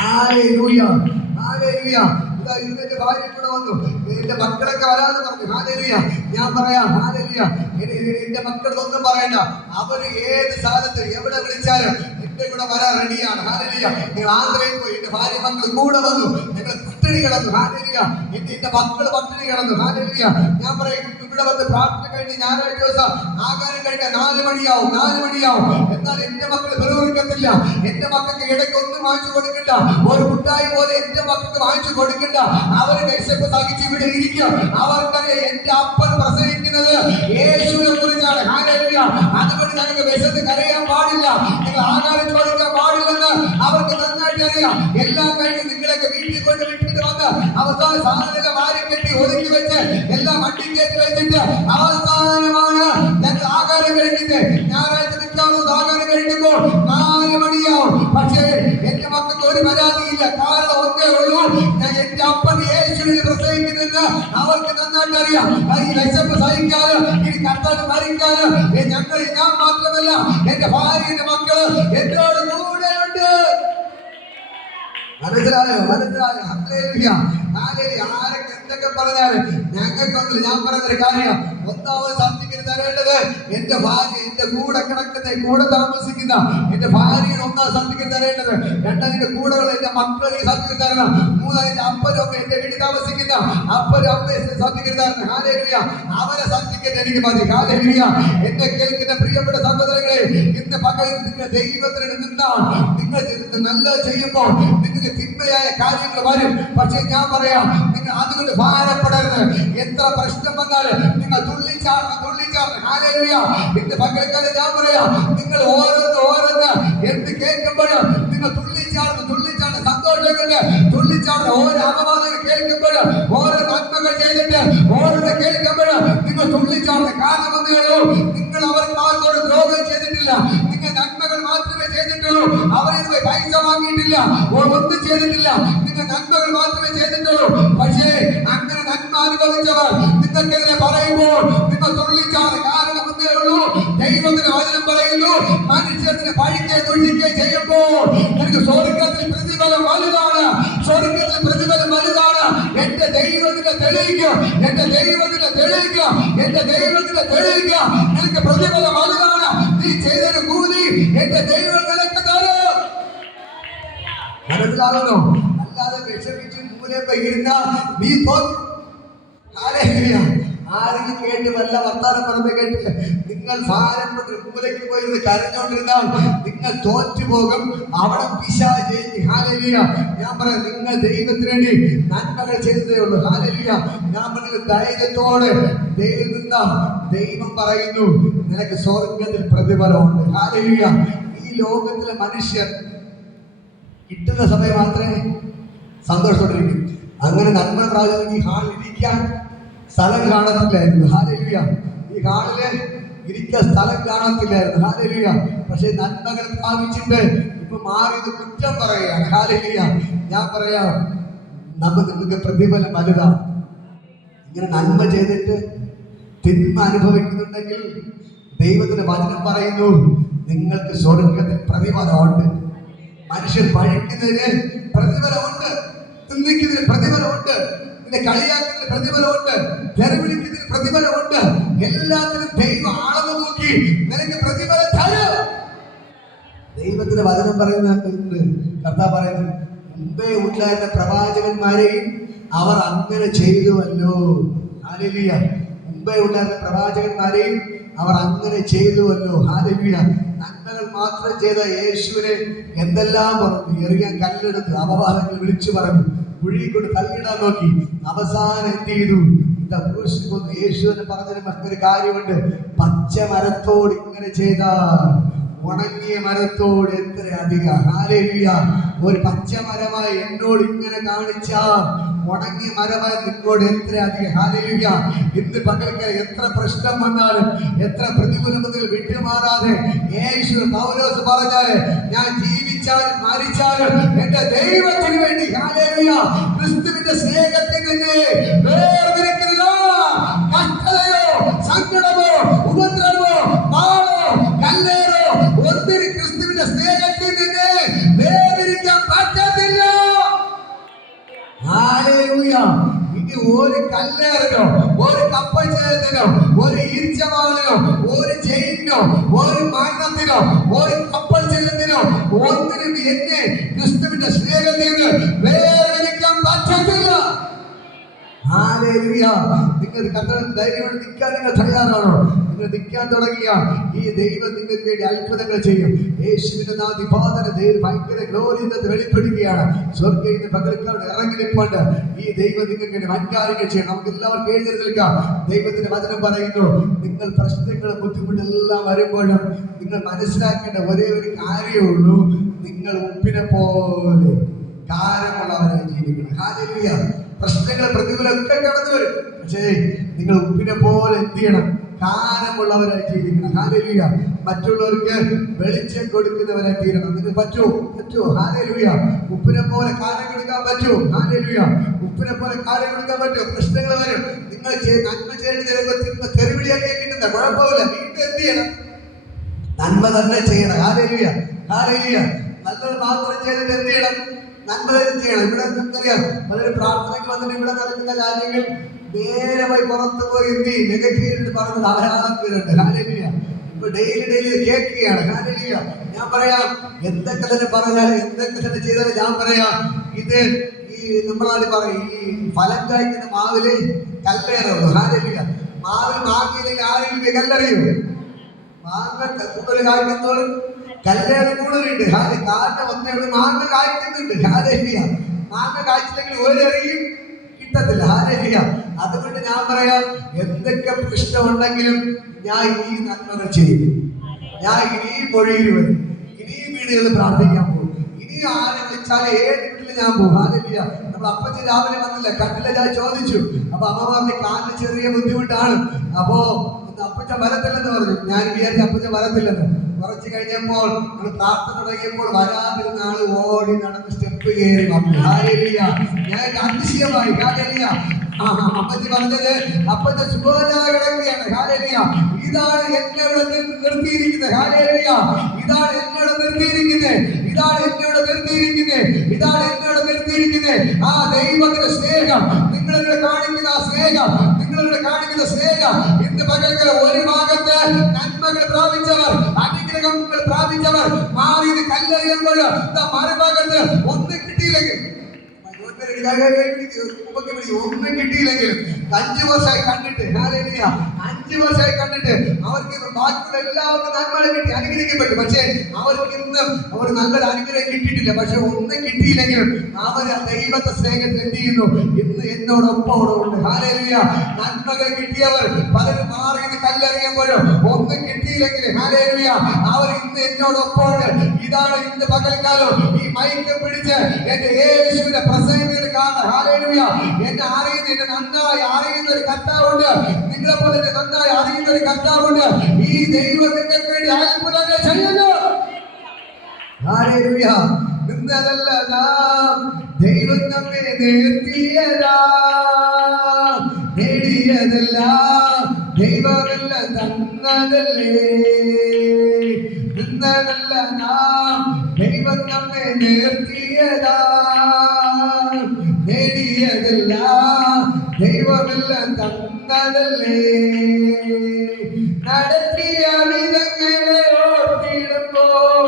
ഹാലേലൂയ. ഇതെന്റെ ഭാര്യ കൂടെ വന്നു, എന്റെ മക്കളൊക്കെ വരാന്ന് പറഞ്ഞു. ഹാലേലൂയ. ഞാൻ പറയാം, ഹാലേലൂയ. എന്റെ മക്കളൊന്നും പറയണ്ട, അവര് ഏത് സ്ഥലത്ത് എവിടെ വിളിച്ചാലും എന്റെ കൂടെ വരാൻ റെഡിയാണ്. ഹാലേലൂയ. നിങ്ങൾ ആന്ധ്രയിൽ പോയി, എന്റെ ഭാര്യ മക്കൾ കൂടെ വന്നു. ഞങ്ങൾ പട്ടിണി കിടന്നു. ഹാലേലൂയ. എന്റെ മക്കൾ പട്ടിണി കിടന്നു. ഹാലേലൂയ. ഞാൻ പറയും, ഇവിടെ വന്ന് പ്രാർത്ഥന കഴിഞ്ഞ് ഞായറാഴ്ച ദിവസം ആഹാരം കഴിക്കാൻ 4 മണിയാവും. എന്നാൽ എന്റെ മക്കൾ വെറുതെ. എന്റെ മക്കൾക്ക് ഇടയ്ക്ക് ഒന്നും വാങ്ങിച്ചു കൊടുക്കണ്ട, ഒരു മുട്ടായി പോലെ എന്റെ മക്കൾക്ക് വാങ്ങിച്ചു കൊടുക്കണ്ട. അവര് വിശപ്പ് സഹിച്ച് ഇവിടെ ഇരിക്കും. അവർക്കറിയാം എന്റെ അപ്പൻ പ്രസംഗിക്കുന്നത് യേശുവിനെ കുറിച്ചാണ്. ഹാലേലൂയ. അതുകൊണ്ട് ഞങ്ങൾക്ക് വിശന്ന് കരയാൻ പാടില്ല, നിങ്ങൾ ആഹാരം ചോദിക്കാൻ പാടില്ലെന്ന് അവർക്ക് നന്നായിട്ട് അറിയാം. എല്ലാം കഴിഞ്ഞ് നിങ്ങളൊക്കെ വീട്ടിൽ കൊണ്ട് വിട്ടിട്ട് വന്ന് അവസാന സാധനങ്ങളെ വാരി കെട്ടി ഒതുക്കി വെച്ച് എല്ലാം വണ്ടി കയറ്റി വെച്ചിട്ട് അവസാനമാണ് ഞങ്ങൾ ആഹാരം കഴിക്കുന്നത്. ഞായറാഴ്ച ഞങ്ങൾക്കറിയാം ഈ വിശപ്പ് സഹിക്കാന് ഇനി കർത്താവ് മരിക്കാന് ഞാൻ മാത്രമല്ല എന്റെ ഭാര്യ എന്റെ മക്കള് എന്നോട് കൂടെയുണ്ട്. മനസ്സിലായോ? ആരൊക്കെ എന്തൊക്കെ പറഞ്ഞാലും ഞങ്ങൾക്കൊന്നും ഞാൻ പറയുന്നൊരു കാര്യം, ഒന്നാമത് സർട്ടിഫിക്കറ്റ് തരേണ്ടത് എന്റെ ഭാര്യ, എന്റെ കൂടെ കിടക്കുന്ന കൂടെ താമസിക്കുന്ന എന്റെ ഭാര്യയുടെ ഒന്നാമത് സർട്ടിഫിക്കറ്റ് തരേണ്ടത്. രണ്ടാമതിന്റെ കൂടെയുള്ള എന്റെ മക്കളെ സർട്ടിഫിക്കറ്റ് തരണം. മൂന്നാമതിന്റെ അപ്പനും അമ്മ എന്റെ വീട്ടിൽ താമസിക്കുന്ന അപ്പനും അമ്മയെ സർട്ടിഫിക്കറ്റ് തരണം. ഹാലേലൂയ. അവരെ സർട്ടിഫിക്കറ്റ് എനിക്ക് മതി. ഹാലേലൂയ. എന്നെ കേൾക്കുന്ന പ്രിയപ്പെട്ട സഹോദരങ്ങളെ, ഇന്ന് പകൽ നിങ്ങൾ ദൈവത്തിന് നിന്നാൽ നിങ്ങൾ നല്ലത് ചെയ്യുമ്പോൾ നിങ്ങൾക്ക് തിന്മയായ കാര്യങ്ങൾ വരും. പക്ഷെ ഞാൻ പറയാം, നിങ്ങൾ അതുകൊണ്ട് ഭാരപ്പെടരുത്. എത്ര പ്രശ്നം വന്നാലും നിങ്ങൾ തുള്ളിച്ചാടണം. ഹാലേലൂയ. ഇന്ന് പകൽക്കാലം ഞാൻ പറയാം, നിങ്ങൾ ഓരോന്ന് എന്ത് കേൾക്കുമ്പോഴും നിങ്ങൾ തുള്ളിച്ചാടണം. സന്തോഷം കൊണ്ട് തുള്ളിച്ചാടണം. ഓരോ അപവാദങ്ങൾ കേൾക്കുമ്പോഴും ഓരോ നന്മകൾ ചെയ്തിട്ട് ഓരോന്ന് കേൾക്കുമ്പോഴും നിങ്ങൾ തുള്ളിച്ചാടണം. കാരണം വന്നുകയോ നിങ്ങൾ അവർക്ക് ദ്രോഹം ചെയ്തിട്ടില്ല. നിങ്ങൾ നന്മകൾ മാത്രമേ ചെയ്തിട്ടുള്ളൂ. അവരിത് പൈസ വാങ്ങിയിട്ടില്ല, ഒന്നും ചെയ്തിട്ടില്ല. നിങ്ങൾ നന്മകൾ മാത്രമേ ചെയ്തിട്ടുള്ളൂ. പക്ഷേ അങ്ങനെ നന്മ അനുഭവിച്ചവർ നിങ്ങൾക്കെതിരെ പറയുമ്പോൾ നിങ്ങൾ തുള്ളിച്ചാടണം. കാരണം ഒന്നേ ഉള്ളൂ, ദൈവത്തിന്റെ വചനം പറയുന്നു, മനുഷ്യത്തിന് പഴിക്കുകയും തുഴിക്കുകയും ചെയ്യുമ്പോൾ എനിക്ക് സ്വർഗ്ഗത്തിൽ പ്രതിഫലം വലുതാണ്. എന്റെ ദൈവത്തിന്റെ തെളിയിക്കുക. നിനക്ക് പ്രതിഫലം വലുതാണ്. നീ ചെയ്തൊരു കൂലി എന്റെ ദൈവം നിനക്ക് തരും. മനസ്സിലാകുന്നു? അല്ലാതെ വിഷമിച്ച് മൂലം ഇരുന്ന നീ തോന്നും. ആരെങ്കിലും കേട്ട് വല്ല വർത്താനം പറഞ്ഞ് കേട്ട് നിങ്ങൾ ഭാരപ്പെട്ട് മൂലയ്ക്ക് പോയിരുന്ന് കരഞ്ഞോണ്ടിരുന്നാൽ നിങ്ങൾ തോറ്റുപോകും. അവിടെ പിശാച്. ഹാലേലൂയ. ഞാൻ പറയാം, നിങ്ങൾ ദൈവത്തിന് വേണ്ടി നന്മകൾ ചെയ്തതേ ഉള്ളൂ. ഹാലേലൂയ. ഞാൻ പറഞ്ഞത് ധൈര്യത്തോടെ ദൈവം നിന്നാ ദൈവം പറയുന്നു നിനക്ക് സ്വർഗ്ഗത്തിൽ പ്രതിഫലമുണ്ട്. ഹാലേലൂയ. ഈ ലോകത്തിലെ മനുഷ്യർ കിട്ടുന്ന സമയം മാത്രമേ സന്തോഷത്തോടിരിക്കും. അങ്ങനെ നന്മ പ്രാപിച്ച ഈ ഹാളിൽ ഇരിക്കാൻ സ്ഥലം കാണത്തില്ലായിരുന്നു. ഹാലേലൂയ. ഈ ഹാളില് ഇരിക്കാൻ സ്ഥലം കാണത്തില്ലായിരുന്നു. ഹാലേലൂയ. പക്ഷെ നന്മകൾ പ്രാപിച്ചിട്ട് ഇപ്പൊ മാറിയത് കുറ്റം പറയുകയാണ്. ഹാലേലൂയ. ഞാൻ പറയാം, നിങ്ങൾക്ക് പ്രതിഫലം വലുതാണ്. ഇങ്ങനെ നന്മ ചെയ്തിട്ട് തിന്മ അനുഭവിക്കുന്നുണ്ടെങ്കിൽ ദൈവത്തിന്റെ വചനം പറയുന്നു നിങ്ങൾക്ക് സ്വർഗ്ഗത്തിൽ പ്രതിഫലമുണ്ട്. മനുഷ്യൻ പഴിക്കുന്നതിന് പ്രതിഫലമുണ്ട്, നിന്ദിക്കുന്നതിന് പ്രതിഫലമുണ്ട്, കളിയാക്കുന്നതിന് പ്രതിഫലമുണ്ട്, തെരവിളിക്കുന്നതിന് പ്രതിഫലമുണ്ട്. എല്ലാത്തിനും ദൈവം ആളെന്ന് നോക്കി നിനക്ക് പ്രതിഫലം തരും. ദൈവത്തിന്റെ വചനം പറയുന്നുണ്ട്, കർത്താവ് പറയുന്നു, മുമ്പേ ഉണ്ടായിരുന്ന പ്രവാചകന്മാരെയും അവർ അങ്ങനെ ചെയ്തുവല്ലോ. ഹല്ലേലൂയ. മുമ്പേ ഉണ്ടായിരുന്ന പ്രവാചകന്മാരെയും അവർ അങ്ങനെ ചെയ്തുവല്ലോ. ഹല്ലേലൂയ. നന്മകൾ മാത്രം ചെയ്ത യേശുവിനെ എന്തെല്ലാം പറഞ്ഞു. എറിയാൻ കല്ലെടുത്ത് അപവാദങ്ങൾ വിളിച്ചു പറഞ്ഞു, കുഴിക്കൊണ്ട് തള്ളിയിടാൻ നോക്കി. അവസാനം എന്ത് ചെയ്തു? യേശുവിനെ പറഞ്ഞതിന് മറ്റൊരു കാര്യമുണ്ട്. പച്ച മരത്തോട് ഇങ്ങനെ ചെയ്താൽ ഉണങ്ങിയ മരത്തോട് എത്ര അധികം. ഹാലേലൂയ. ഒരു പച്ച മരമായി എന്നോട് ഇങ്ങനെ കാണിച്ചാൽ ഉണങ്ങിയ മരമായി നിന്നോട് എത്ര അധികം. ഹാലേലൂയ. ഇന്ന് പകൽക്ക് എത്ര പ്രശ്നം വന്നാലും എത്ര പ്രതികൂലത്തിൽ വിട്ടുമാറാതെ യേശു പൗലോസ് പറഞ്ഞാല് ഞാൻ ജീവിച്ചാലും മരിച്ചാലും എന്റെ ദൈവത്തിന് വേണ്ടി. ഹാലേലൂയ. ക്രിസ്തുവിന്റെ സ്നേഹത്തിൽ നിന്ന് വേർതിരിക്കില്ല. കഷ്ടതയോ സങ്കടമോ ഉപദ്രവമോ പാളോ കല്ലേറോ ഒന്നിന് ക്രിസ്തുവിന്റെ സ്നേഹത്തിൽ നിന്ന് വേർതിരിക്കാൻ പറ്റത്തില്ല. ഹാലേലൂയ. ഇനി ഒരു കല്ലേറിനോ ഒരു കപ്പൽ ചേരത്തിനോ ഒരു ഈർച്ചവാളിനോ ഒരു ചെയിനോ ഒരു മരണത്തിനോ ഒരു കപ്പൽ ചെല്ലത്തിനോ ഒന്നിനും എന്നെ ക്രിസ്തുവിന്റെ സ്നേഹത്തിൽ നിന്ന് വേർതിരിക്കാൻ പറ്റത്തില്ല. ഹാലേലൂയ. നിങ്ങൾ കർത്താവിന്റെ ധൈര്യത്തോടെ നിൽക്കാൻ നിങ്ങൾ തയ്യാറാണോ? നിങ്ങൾ നിൽക്കാൻ തുടങ്ങിയ ഈ ദൈവം നിങ്ങൾക്ക് വേണ്ടി അത്ഭുതങ്ങൾ ചെയ്യും. യേശുവിന്റെ നാദിപാതന ഭയങ്കര ഗ്ലോറി വെളിപ്പെടുകയാണ്. സ്വർഗ്ഗയിൽ പകൽക്കാരുടെ ഇറങ്ങി നിൽപ്പുണ്ട്. ഈ ദൈവം നിങ്ങൾക്ക് വേണ്ടി വൻകാര്യങ്ങൾ ചെയ്യും. നമുക്ക് എല്ലാവർക്കും എഴുന്നേറ്റ് നിൽക്കാം. ദൈവത്തിന്റെ വചനം പറയുന്നു, നിങ്ങൾ പ്രശ്നങ്ങളും ബുദ്ധിമുട്ടെല്ലാം വരുമ്പോഴും നിങ്ങൾ മനസ്സിലാക്കേണ്ട ഒരേ ഒരു കാര്യമേ ഉള്ളൂ, നിങ്ങൾ ഉപ്പിനെ പോലെ കാരമുള്ളവരെ ജീവിക്കണം. ഹാലേലൂയ. പ്രശ്നങ്ങൾ പ്രതികൂലമൊക്കെ കടന്നു വരും. പക്ഷേ നിങ്ങൾ ഉപ്പിനെ പോലെ എന്ത് ചെയ്യണം? കാലമുള്ളവരായി ജീവിക്കണം. ഹല്ലേലൂയ. മറ്റുള്ളവർക്ക് വെളിച്ചം കൊടുക്കുന്നവരായി തീരണം. നിങ്ങൾക്ക് പറ്റുമോ? ഹല്ലേലൂയ. ഉപ്പിനെ പോലെ കാര്യം കൊടുക്കാൻ പറ്റുമോ? ഹല്ലേലൂയ. ഉപ്പിനെ പോലെ കാര്യം കൊടുക്കാൻ പറ്റുമോ? പ്രശ്നങ്ങൾ വരും. നിങ്ങൾ നന്മ ചെയ്യേണ്ടത് തെരുവിളിയൊക്കെ കിട്ടുന്ന കുഴപ്പമില്ല. വീണ്ടും എന്ത് ചെയ്യണം? നന്മ തന്നെ ചെയ്യണം. ഹല്ലേലൂയ. ഹല്ലേലൂയ. നല്ലത് മാത്രം ചെയ്തിട്ട് എന്ത് ചെയ്യണം? നന്മ തന്നെ ചെയ്യണം. ഇവിടെ നമുക്കറിയാം, പലരും പ്രാർത്ഥനയ്ക്ക് വന്നിട്ട് ഇവിടെ നടക്കുന്ന കാര്യങ്ങൾ നേരെ പോയി പുറത്ത് പോയി എന്ത് ചെയ്യും? നെഗറ്റീവ് പറഞ്ഞത് ധാരാളം പേരുണ്ട്. ഹല്ലേലൂയ. ഇപ്പൊ ഡെയിലി കേൾക്കുകയാണ്. ഹല്ലേലൂയ. ഞാൻ പറയാം, എന്തൊക്കെ തന്നെ പറഞ്ഞാലും എന്തൊക്കെ തന്നെ ചെയ്താലും ഞാൻ പറയാം, ഇത് ഈ നമ്മുടെ നാട്ടിൽ പറയും, ഈ ഫലം കായ്ക്കുന്ന മാവില് കല്ലേറുള്ളൂ. ഹല്ലേലൂയ. മാവിൽ മാങ്ങയിലേക്ക് ആരെങ്കിലും കല്ലെറിയോ? മാങ്ങ കൂടുതൽ കായ്ക്കുന്നതോടും കല്ലേറ് കൂടുതലുണ്ട്. കാരണം ഒന്നേ മാങ്ങ കായ്ക്കുന്നുണ്ട്. ഹല്ലേലൂയ. മാങ്ങ കായ്ച്ചില്ലെങ്കിൽ ഒരെറിയും കിട്ടത്തില്ല. ഹല്ലേലൂയ. അതുകൊണ്ട് ഞാൻ പറയാം, എന്തൊക്കെ പ്രശ്നമുണ്ടെങ്കിലും ഞാൻ ഈ നന്മകൾ ചെയ്യും. ഞാൻ ഇനിയും മൊഴിയിൽ വരും, ഇനിയും വീടുകളിൽ പ്രാർത്ഥിക്കാൻ പോകും, ഇനിയും ആരെ വിളിച്ചാലും ഏത് വീട്ടിൽ ഞാൻ പോകും. ഹല്ലേലൂയ. നമ്മൾ അപ്പച്ചൻ രാവിലെ വന്നില്ല, കണ്ടില്ല, ഞാൻ ചോദിച്ചു. അപ്പൊ അമ്മ പറഞ്ഞു കാലിന് ചെറിയ ബുദ്ധിമുട്ടാണ്, അപ്പോ അപ്പച്ചൻ വരത്തില്ലെന്ന് പറഞ്ഞു. ഞാൻ വിചാരിച്ച അപ്പച്ചൻ വരത്തില്ലെന്ന്. കുറച്ച് കഴിഞ്ഞപ്പോൾ നമ്മൾ പ്രാർത്ഥന തുടങ്ങിയപ്പോൾ വരാതിരുന്ന ആള് ഓടി നടന്ന് സ്റ്റെപ്പ് കയറി വന്നു. ഹല്ലേലൂയ. ഞാൻ അതിശയമായി. ഹല്ലേലൂയ. അപ്പച്ചി പറഞ്ഞത്, അപ്പച്ചൻ സുഖമില്ലാതെ കിടക്കുകയാണ്. ഹല്ലേലൂയ. ഇതാണ് എന്നെ ഇവിടെ നിർത്തിയിരിക്കുന്നത്. ഹല്ലേലൂയ. ഇതാണ് എന്നോട് നിർത്തിയിരിക്കുന്നത്. ഇതാണ് എന്നോട് നിർത്തിയിരിക്കുന്നത്. ഇതാണ് എന്നോട് നിർത്തിയിരിക്കുന്നത്. ആ ദൈവത്തിന്റെ സ്നേഹം, നിങ്ങളിവിടെ കാണിക്കുന്ന ആ സ്നേഹം, നിങ്ങളിവിടെ കാണിക്കുന്ന സ്നേഹം ഇന്ന് പകൽക്കൽ ഒരു ഭാഗത്ത് നന്മകൾ പ്രാപിച്ചവർ, അനുഗ്രഹങ്ങൾ പ്രാപിച്ചവർ മാറി കല്ലെറിയുമ്പോൾ മറുഭാഗത്ത് ഒന്നും കിട്ടിയില്ലെങ്കിൽ, ഒന്നും കിട്ടിയില്ലെങ്കിലും 5 വർഷമായി കണ്ടിട്ട്, 5 വർഷമായി കണ്ടിട്ട് അവർക്ക് ബാക്കിയുള്ള എല്ലാവർക്കും നന്മകൾ കിട്ടി, അനുഗ്രഹിക്കപ്പെട്ടു. പക്ഷേ അവർക്ക് ഇന്നും അവർ നല്ലൊരു അനുഗ്രഹം കിട്ടിയിട്ടില്ല. പക്ഷെ ഒന്നും കിട്ടിയില്ലെങ്കിലും അവർ ദൈവത്തെ സ്നേഹത്തിൽ എന്ത് ചെയ്യുന്നു? ഇന്ന് എന്നോടൊപ്പം അവിടെ ഉണ്ട്. ഹല്ലേലൂയ. നന്മകൾ കിട്ടിയവർ പലരും മാറി കല്ലെറിയുമ്പോഴും ഒന്നും കിട്ടിയില്ലെങ്കിൽ, ഹല്ലേലൂയ, അവർ ഇന്ന് എന്നോടൊപ്പം ഉണ്ട്. ഇതാണ് ഇന്ന് പകൽക്കാലം ഈ മൈക്ക് പിടിച്ച് എന്റെ യേശുവിന്റെ പ്രസംഗത്തിൽ കാണാൻ. ഹല്ലേലൂയ. എന്നെ അറിയുന്ന, എന്നെ നന്നായി അറിയുന്ന ഒരു കർത്താവുണ്ട്. നിങ്ങളെ പോലെ എന്നെ നന്നായി അറിയുന്ന ഒരു കർത്താവുണ്ട്. ഈ ദൈവം നിങ്ങൾക്ക് വേണ്ടി അത്ഭുതങ്ങൾ ചെയ്യുന്നു. ഹല്ലേലൂയ. നിന്നതല്ല നാം, ദൈവം നമ്മെ നിർത്തിയതാ. നേടിയതല്ല ദൈവമല്ല തന്നതല്ലേ. നിന്നതല്ല നാം, ദൈവം നമ്മെ നിർത്തിയതാ. നേടിയതല്ല ദൈവമല്ല തന്നതല്ലേ. നടത്തിയ വിധങ്ങളെ ഓർത്തിടുമ്പോൾ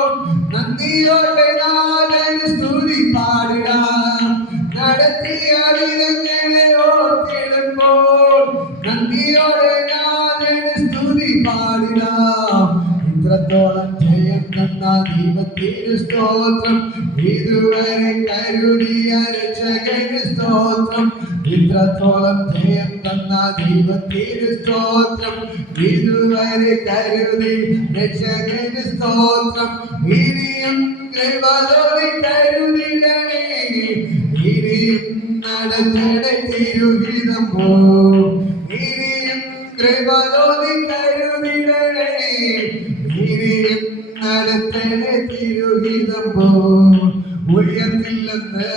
നന്ദിയോടെ നാഥന് സ്തുതി പാടിടാം. നടത്തിയ വിധങ്ങളെ ഓർത്തിടുമ്പോൾ നന്ദിയോടെ നാഥന് സ്തുതി പാടിടാം. ഇത്രത്തോളം ജയം തന്ന ദൈവത്തിന് സ്തോത്രം, ഇതുവരെ കരുതിയ രക്ഷകന് സ്തോത്രം. ഇത്രത്തോളം ജയം തന്ന ദൈവത്തിന് സ്തോത്രം, ഇതുവരെ കരുതി രക്ഷകന് സ്തോത്രം. ഇനിയും കൃപതോടെ കരുതിടണേ, ഇനിയും നടത്തണേ തിരുഹിതം പോ. ഇനിയും കൃപതോടെ കരുതിടണേ, ഇനിയും നടത്തണേ തിരുഹിതം പോ. ഉയർത്തില്ലെന്ന്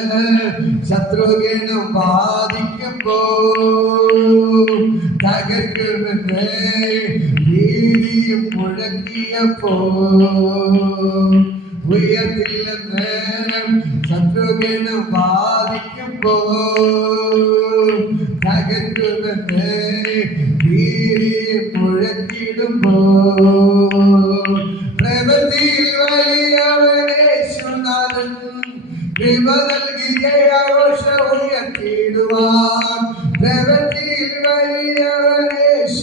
ശത്രുഗണം ബാധിക്കുമ്പോ തകർക്കുമെന്ന് ഭീതിയും മുഴങ്ങിയപ്പോ. ഉയർത്തില്ലെന്ന് ശത്രുഗണം ബാധിക്കുമ്പോ തകർക്കുമെന്ന് ഭീതിയും മുഴക്കിടുമ്പോ. പ്രവൃത്തിയിൽ വലിയവനേശുനാഥൻ കൃപ നൽകി ജയാഘോഷ ഉയർത്തിടുവാൻ. പ്രവൃത്തിയിൽ വലിയവനേശുനാഥൻ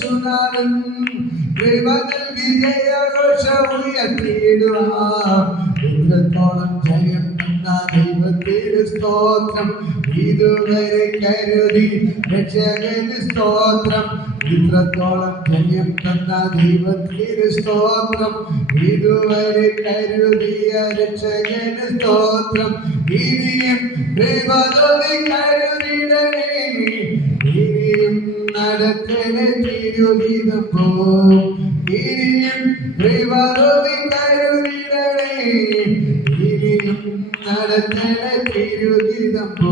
കൃപ നൽകി ജയാഘോഷ ഉയർത്തിടുവാൻ. ഇത്രത്തോളം ജയം തന്ന ദൈവത്തിന് സ്തോത്രം, ഇതുവരെ കരുതി രക്ഷകന് സ്തോത്രം. ഇത്രത്തോളം ജയം തന്ന ദൈവത്തിന് സ്തോത്രം, ഇതുവരെ കരുതിയ രക്ഷകന് സ്തോത്രം. ഇനിയും കൃപതോടെ കരുതിടണേ, ഇനിയും നടത്തണേ തിരു തിരുഗീതം പോ ഇനിയും ദൈവമേ കരുതിടണേ ഇനിയും നടത്തണ തിരുഗീതം പോ.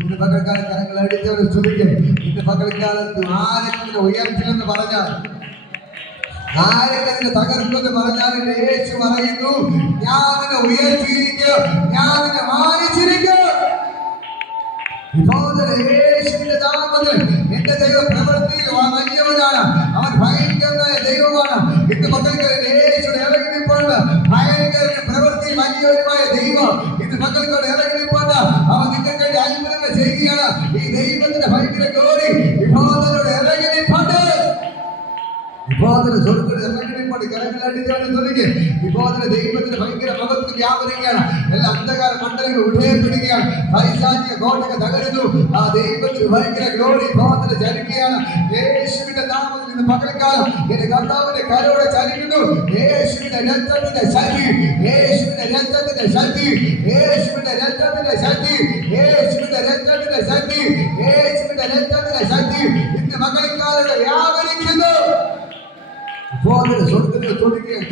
ഇന്ന് പകൽക്കാലം കരങ്ങൾ അടിച്ചവരെ സ്തുതിക്കും. ഇന്ന് പകൽക്കാലത്ത് ആരെങ്കിലും ഉയർത്തില്ലെന്ന് പറഞ്ഞാൽ, ആരെങ്കിലും തകർക്കുമെന്ന് പറഞ്ഞാൽ എന്റെ യേശു പറയുന്നു, ഞാൻ നിന്നെ ഉയർത്തിയിരിക്കും, ഞാൻ നിന്നെ മാനിച്ചിരിക്കും. യേശുവിന്റെ നാമത്തിൽ എന്റെ ദൈവം പ്രവൃത്തിയിൽ വലിയവനാണ്, അവൻ ഭയങ്കരനായ ദൈവമാണ്. ഇന്ന് മക്കൾക്ക് യേശുവിടെ ഇറങ്ങി നിൽപ്പുണ്ട്. ഭയങ്കര പ്രവൃത്തിയിൽ വലിയവരുമായ ദൈവം ഇന്ന് മക്കൾക്കോട് ഇറങ്ങി നിൽപ്പുണ്ട്. അവൻ നിങ്ങൾക്ക് വേണ്ടി അത്ഭുതങ്ങൾ ചെയ്യുകയാണ്. ഈ ദൈവത്തിന്റെ ഭയങ്കര ഗ്ലോറി വിഭോദനോട് ഇറങ്ങി നിൽപ്പുണ്ട്. വിഭോദന സ്വർഗ്ഗത്തിൽ ഇറങ്ങി നിൽപ്പുണ്ട്. കരങ്ങളടിച്ചവനെ തുടങ്ങി വിഭോദന ദൈവത്തിന്റെ ഭയങ്കര മഹത്വം വ്യാപരിക്കുകയാണ്. എല്ലാ അന്ധകാര മണ്ഡലങ്ങൾ ഉടയപ്പെടുകയാണ്. പൈശാചിക കോട്ടകൾ തകരുന്നു. ആ ദൈവത്തിന് ഭയങ്കര ഗ്ലോറി വിഭോദന ചലിക്കുകയാണ്. യേശുവിന്റെ നാമത്തിൽ ഇന്ന് പകൽക്കാലം എന്റെ കർത്താവിന്റെ കരോടെ ചലിക്കുന്നു. യേശുവിന്റെ രക്തത്തിന്റെ ശക്തി, യേശുവിന്റെ രക്തത്തിന്റെ ശക്തി, യേശുവിന്റെ രക്തത്തിന്റെ ശക്തി, യേശുവിന്റെ രക്തത്തിന്റെ ശക്തി, യേശുവിന്റെ രക്തത്തിന്റെ ശക്തി ഇന്ന് പകൽക്കാലം വ്യാപരിക്കുന്നു. സ്വർഗ്ഗത്തിൽ തൊടുകയാണ്.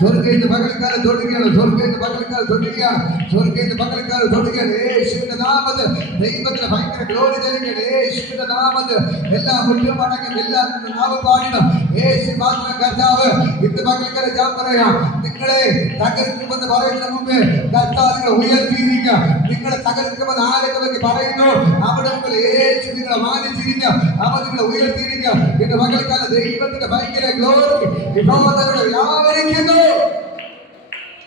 സ്വർഗ്ഗത്തിന്റെ പകൽക്കാലം തൊടുകയാണ്. സ്വർഗ്ഗത്തിന്റെ പകൽക്കാലം തൊടുകയാണ്. സ്വർഗ്ഗത്തിന്റെ പകൽക്കാലം തൊടുകയാണ്. യേശുവിന്റെ നാമത്തിൽ ദൈവത്തിന് ഭയങ്കര ഗ്ലോറി നൽകുകയാണ്. യേശുവിന്റെ നാമത്തിൽ എല്ലാ മുറ്റും അടങ്ങും, എല്ലാ നാമം പാടണം. യേശു മാത്രം കർത്താവ്. ഇന്ന് പകൽക്കാലം ഞാൻ പറയാം, നിങ്ങളെ തകർക്കുമെന്ന് പറയുന്നതിന് മുമ്പ് കർത്താവ് നിങ്ങളെ ഉയർത്തിയിരിക്കുക. നിങ്ങളെ തകർക്കുമെന്ന് ആരെങ്കിലും പറയുന്നു, അവിടെ മുമ്പിൽ യേശു നിങ്ങളെ മാനിച്ചിരിക്കുക, അവൻ നിങ്ങളെ ഉയർത്തിയിരിക്കുക. ഇന്ന് പകൽക്കാലം ദൈവത്തിന്റെ ഭയങ്കര ഗ്ലോറി വിഭോദനോട് വ്യാപരിക്കുന്നു.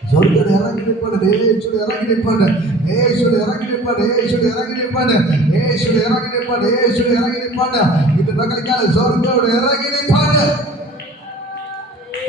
സ്വർഗ്ഗത്തിൽ ഇറങ്ങി നിൽപ്പുണ്ട്. യേശുവിടെ ഇറങ്ങി നിൽപ്പുണ്ട്. യേശുവിടെ ഇറങ്ങി നിൽപ്പുണ്ട്. യേശുവിടെ ഇറങ്ങി നിൽപ്പുണ്ട്. യേശുവിടെ ഇറങ്ങി നിൽപ്പുണ്ട്. യേശുവിടെ ഇറങ്ങി നിൽപ്പുണ്ട്. ഇത് പകൽക്കാലം സ്വർഗ്ഗത്തോട് ഇറങ്ങി നിൽപ്പുണ്ട്.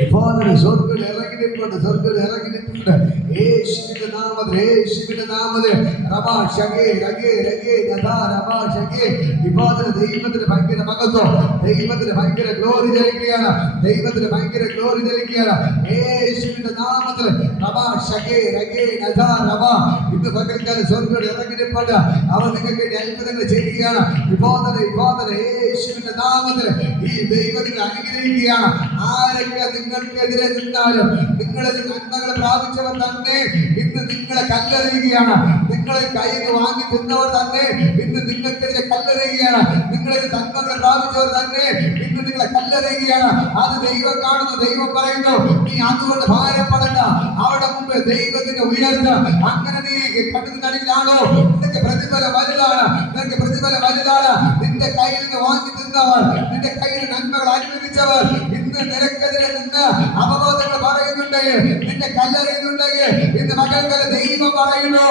വിഭോദന സ്വർഗ്ഗത്തിൽ ഇറങ്ങി നിൽപ്പുണ്ട്. സ്വർഗ്ഗത്തിൽ ഇറങ്ങി നിൽപ്പുണ്ട്. യേശുവിന്റെ നാമത്തിൽ, യേശുവിന്റെ നാമത്തിൽ റബാ ഷഗേ രഗേ രഗേ ഗദാ റബാ ഷഗേ. വിഭോദന ദൈവത്തിന് ഭയങ്കര മഹത്വം, ദൈവത്തിന് ഭയങ്കര ഗ്ലോറി ചലിക്കുകയാണ്. ദൈവത്തിന് ഭയങ്കര ഗ്ലോറി ചലിക്കുകയാണ്. യേശുവിന്റെ നാമത്തിൽ റബാ ഷഗേ രഗേ ഗദാ റബാ. ഇന്ന് പകൽക്കാലം സ്വർഗ്ഗത്തിൽ ഇറങ്ങി നിൽപ്പുണ്ട്. അവൻ നിങ്ങൾക്ക് വേണ്ടി അത്ഭുതങ്ങൾ ചെയ്യുകയാണ്. വിഭോദന വിഭോദന യേശുവിന്റെ നാമത്തിൽ ഈ ദൈവത്തിന് അനുഗ്രഹിക്കുകയാണ്. ആരൊക്കെ നിങ്ങൾക്കെതിരെ നിന്നാലും നിങ്ങളിൽ നന്മകൾ പ്രാപിച്ചവർ തന്നെ ഇന്ന് നിങ്ങളെ കല്ലെറിയുകയാണ്. നിങ്ങളെ കയ്യിൽ വാങ്ങി തിന്നവർ തന്നെ ഇന്ന് നിങ്ങൾക്കെതിരെ കല്ലെറിയുകയാണ്. നിങ്ങളിൽ നന്മകൾ പ്രാപിച്ചവർ തന്നെ ഇന്ന് നിങ്ങളെ കല്ലെറിയുകയാണ്. അത് ദൈവം കാണുന്നു. ദൈവം പറയുന്നു, നീ അതുകൊണ്ട് ഭാരപ്പെടണ്ട, അവിടെ മുമ്പ് ദൈവത്തിന്റെ ഉയർച്ച. അങ്ങനെ നീ കണ്ണുനടിയിലാണോ, നിനക്ക് പ്രതിഫലം വലുതാണ്, നിനക്ക് പ്രതിഫലം വലുതാണ്. നിന്റെ കയ്യിൽ നിന്ന് വാങ്ങി തിന്നവർ, നിന്റെ കയ്യിൽ നന്മകൾ അനുഭവിച്ചവർ ഇന്ന് നിനക്കെതിരെ നിന്ന് അപവാദങ്ങൾ പറയുന്നുണ്ടെങ്കിൽ, നിന്നെ കല്ലെറിയുന്നുണ്ടെങ്കിൽ ഇന്ന് മകൾക്കല്ല ദൈവം പറയുന്നു,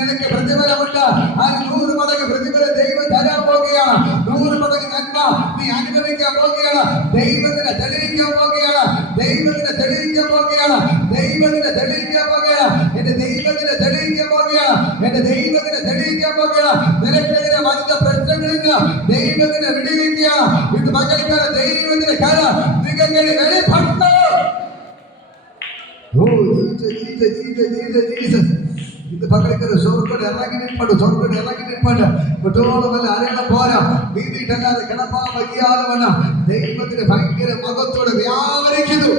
നിനക്ക് പ്രതിഫലമുണ്ട്. ആ 100 മടങ്ങ് പ്രതിഫലം ദൈവം തരാൻ പോകുകയാണ്. 100 മടങ്ങ് നന്മ നീ അനുഭവിക്കാൻ പോകുകയാണ്. ദൈവത്തിനെ തെളിയിക്കാൻ പോകുകയാണ്. ദൈവത്തിനെ തെളിയിക്കാൻ പോകുകയാണ്. ദൈവത്തിനെ തെളിയിക്കാൻ പോകുകയാണ്. എന്റെ ദൈവത്തിനെ തെളിയിക്കാൻ പോകുകയാണ്. എന്റെ ദൈവത്തിനെ തെളിയിക്കാൻ പോകുകയാണ്. നിനക്കെതിരെ വരുന്ന പ്രശ്നങ്ങളിൽ നിന്ന് ദൈവത്തിനെ വിടുവിക്കുകയാണ്. ഇത് മകൾക്കാല ദൈവത്തിന്റെ കര നിങ്ങൾക്ക് വെളിപ്പെട്ടു. ഇത് പകലിക്കൽ സ്വർഗ്ഗത്തിൽ ഇറങ്ങി നിൽപ്പുണ്ട്. സ്വർഗ്ഗത്തിൽ ഇറങ്ങി നിൽപ്പുണ്ട്. കുട്ടോളം വല്ല അറിയണം പോരാ, നീതിയിട്ടല്ലാതെ കിടപ്പാൻ വയ്യാതെ വേണം. ദൈവത്തിന്റെ ഭയങ്കര മഹത്വത്തോടെ വ്യാപരിക്കുന്നു.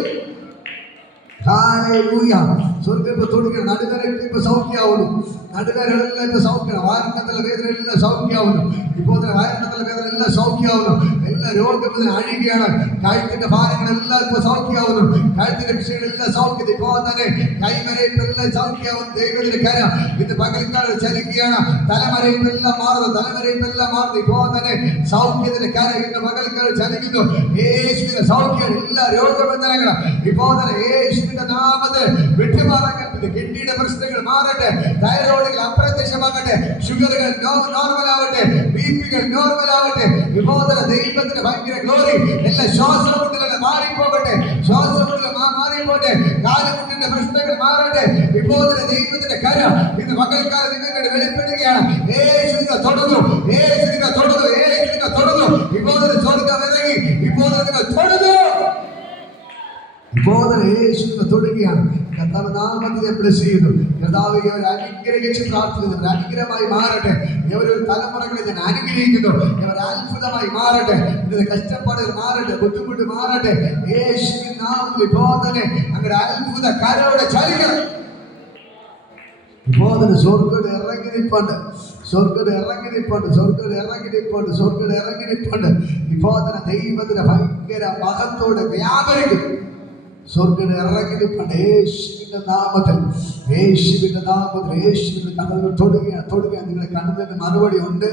സ്വർഗ്ഗം തുടങ്ങി നടുവേദന ഇപ്പൊ സൗഖ്യമാവുന്നു. നടുവേദനയെല്ലാം ഇപ്പൊ സൗഖ്യമാണ്. വാരണത്തിലെ വേദന എല്ലാം സൗഖ്യമാവുന്നു. ഇപ്പോൾ തന്നെ വാരണത്തിലെ വേദന എല്ലാം സൗഖ്യമാവുന്നു. എല്ലാ രോഗത്തിന് അഴിയുകയാണ്. കഴുത്തിന്റെ ഭാരങ്ങളെല്ലാം ഇപ്പൊ സൗഖ്യമാവുന്നു. കഴുത്തിന്റെ വിഷയങ്ങളെല്ലാം സൗഖ്യം. ഇപ്പോൾ തന്നെ കൈമരയിപ്പെല്ലാം സൗഖ്യമാവുന്നു. ദൈവത്തിന്റെ കര ഇന്ന് പകൽക്കാലം ചലിക്കുകയാണ്. തലമരയിപ്പെല്ലാം മാറുന്നു. തലമരയിപ്പെല്ലാം മാറുന്നു. ഇപ്പോൾ തന്നെ സൗഖ്യത്തിന്റെ കര ഇന്ന് പകൽക്കാലം ചലിക്കുന്നു. യേശുവിന്റെ സൗഖ്യം എല്ലാ രോഗബന്ധനങ്ങളും ഇപ്പോൾ തന്നെ യേശുവിന്റെ നാമത്തിൽ വിട്ടുമാറാൻ. കിഡ്നിയുടെ പ്രശ്നങ്ങൾ മാറട്ടെ, തൈറോയിഡുകൾ അപ്രത്യക്ഷമാകട്ടെ, ഷുഗറുകൾ നോർമൽ ആവട്ടെ, ബിപികൾ നോർമൽ ആവട്ടെ. വിമോചന ദൈവത്തിന് ഭയങ്കര ഗ്ലോറി. എല്ലാ ശ്വാസമുട്ടലുകൾ മാറിപ്പോകട്ടെ, ശ്വാസമുട്ടൽ മാറിപ്പോട്ടെ, കാലമുട്ടിന്റെ പ്രശ്നങ്ങൾ മാറട്ടെ. വിമോചന ദൈവത്തിന്റെ കര ഇന്ന് പകൽക്കാലം നിങ്ങൾക്ക് വെളിപ്പെടുകയാണ്. യേശു നിങ്ങൾ തൊടുന്നു, യേശു നിങ്ങൾ തൊടുന്നു, യേശു നിങ്ങൾ തൊടുന്നു. വിമോചന സ്വർഗ്ഗം ഇറങ്ങി വിമോചന നിങ്ങൾ തൊടുന്നു. ഇപ്പോൾ തന്നെ യേശുവിനെ തൊടുകയാണ്. കർത്താവ് നാമത്തിനെ ബ്ലെസ് ചെയ്യുന്നു. കർത്താവ് ഇവരെ അനുഗ്രഹിച്ച് പ്രാർത്ഥിക്കുന്നു. ഇവർ അനുഗ്രഹമായി മാറട്ടെ. ഇവരൊരു തലമുറകളെ ഞാൻ അനുഗ്രഹിക്കുന്നു. ഇവർ അത്ഭുതമായി മാറട്ടെ. ഇവരുടെ കഷ്ടപ്പാടുകൾ മാറട്ടെ, ബുദ്ധിമുട്ട് മാറട്ടെ. യേശുവിൻ നാമത്തിൽ ഇപ്പോൾ തന്നെ അങ്ങനെ അത്ഭുത കരോടെ ചലിക്കണം. ഇപ്പോൾ തന്നെ സ്വർഗ്ഗം ഇറങ്ങി നിൽപ്പുണ്ട്. സ്വർഗ്ഗം ഇറങ്ങി നിൽപ്പുണ്ട്. സ്വർഗ്ഗം ഇറങ്ങി നിൽപ്പുണ്ട്. സ്വർഗ്ഗം ഇറങ്ങി നിൽപ്പുണ്ട്. ഇപ്പോൾ തന്നെ ദൈവത്തിന്റെ ഭയങ്കര മഹത്തോടെ വ്യാപരിക്കും. സ്വർഗ്ഗം ഇറങ്ങി നിൽപ്പുണ്ട്. യേശുവിന്റെ നാമത്തിൽ, യേശുവിന്റെ നാമത്തിൽ, യേശുവിന്റെ കണ്ണുകൾ തൊടുകയാണ്. നിങ്ങളെ കണ്ണുന്നതിന് മറുപടി ഉണ്ട്.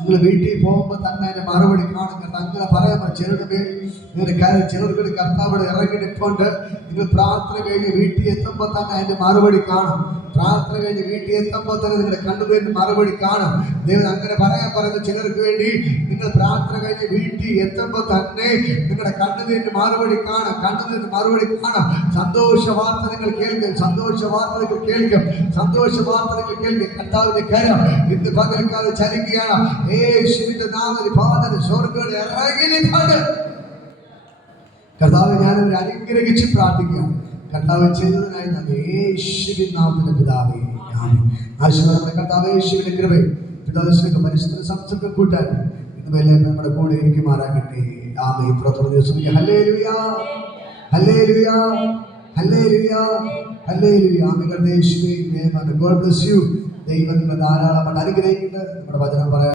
നിങ്ങൾ വീട്ടിൽ പോകുമ്പോൾ തന്നെ അതിന്റെ മറുപടി കാണും. അങ്ങനെ പറയാൻ ചിലരുടെ ചിലർക്ക് കർത്താവിടെ ഇറങ്ങി നിൽപ്പുണ്ട്. നിങ്ങൾ പ്രാർത്ഥന കഴിഞ്ഞ് വീട്ടിൽ എത്തുമ്പോൾ തന്നെ അതിന്റെ മറുപടി കാണും. പ്രാർത്ഥന കഴിഞ്ഞ് വീട്ടിൽ എത്തുമ്പോൾ തന്നെ നിങ്ങളുടെ കണ്ണുനീരിന് മറുപടി കാണും. ദൈവം അങ്ങനെ പറയാൻ പറയുന്നത് ചിലർക്ക് വേണ്ടി നിങ്ങൾ പ്രാർത്ഥന കഴിഞ്ഞ് വീട്ടിൽ എത്തുമ്പോൾ തന്നെ നിങ്ങളുടെ കണ്ണുനീരിന് മറുപടി കാണും. കണ്ണുനീരിന് മറുപടി കാണും. സന്തോഷ വാർത്ത നിങ്ങൾ കേൾക്കും. സന്തോഷ വാർത്തകൾ കേൾക്കും. സന്തോഷ വാർത്തകൾ കേൾക്കും. കർത്താവിന്റെ കരം ഇന്ന് പകൽക്കാലം ചലിക്കുകയാണ്. യേശുവിന്റെ നാമത്തിൽ പാദത്തിൽ സ്വർഗ്ഗം ഇറങ്ങി നിൽപ്പുണ്ട്. കർത്താവ് ഞാനൊരു അനുഗ്രഹിച്ച് പ്രാർത്ഥിക്കുകയാണ്. കർത്താവ് ചെയ്തതിനായി നന്ദി. യേശുവിൻ നാമത്തിലെ പിതാവേ, ആശീർവാദം. കർത്താവ് യേശുവിന്റെ കൃപയും പിതാവിന്റെ പരിശുദ്ധ സംസർഗം കൂട്ടാൻ ഇന്നുമെല്ലാം നമ്മുടെ കൂടെ ഇരിക്കുമാറാകട്ടെ. ആമേൻ. പ്രവർത്തന ദിവസം ഹല്ലേലൂയ, ഹല്ലേലൂയ, ഹല്ലേലൂയ, ഹല്ലേലൂയ. ആമേൻ. യേശുവേ, ഗോഡ് ബ്ലെസ് യു. ദൈവം നിങ്ങളെ ധാരാളമായിട്ട് അനുഗ്രഹിക്കട്ടെ. നമ്മുടെ വചനം പറയാം.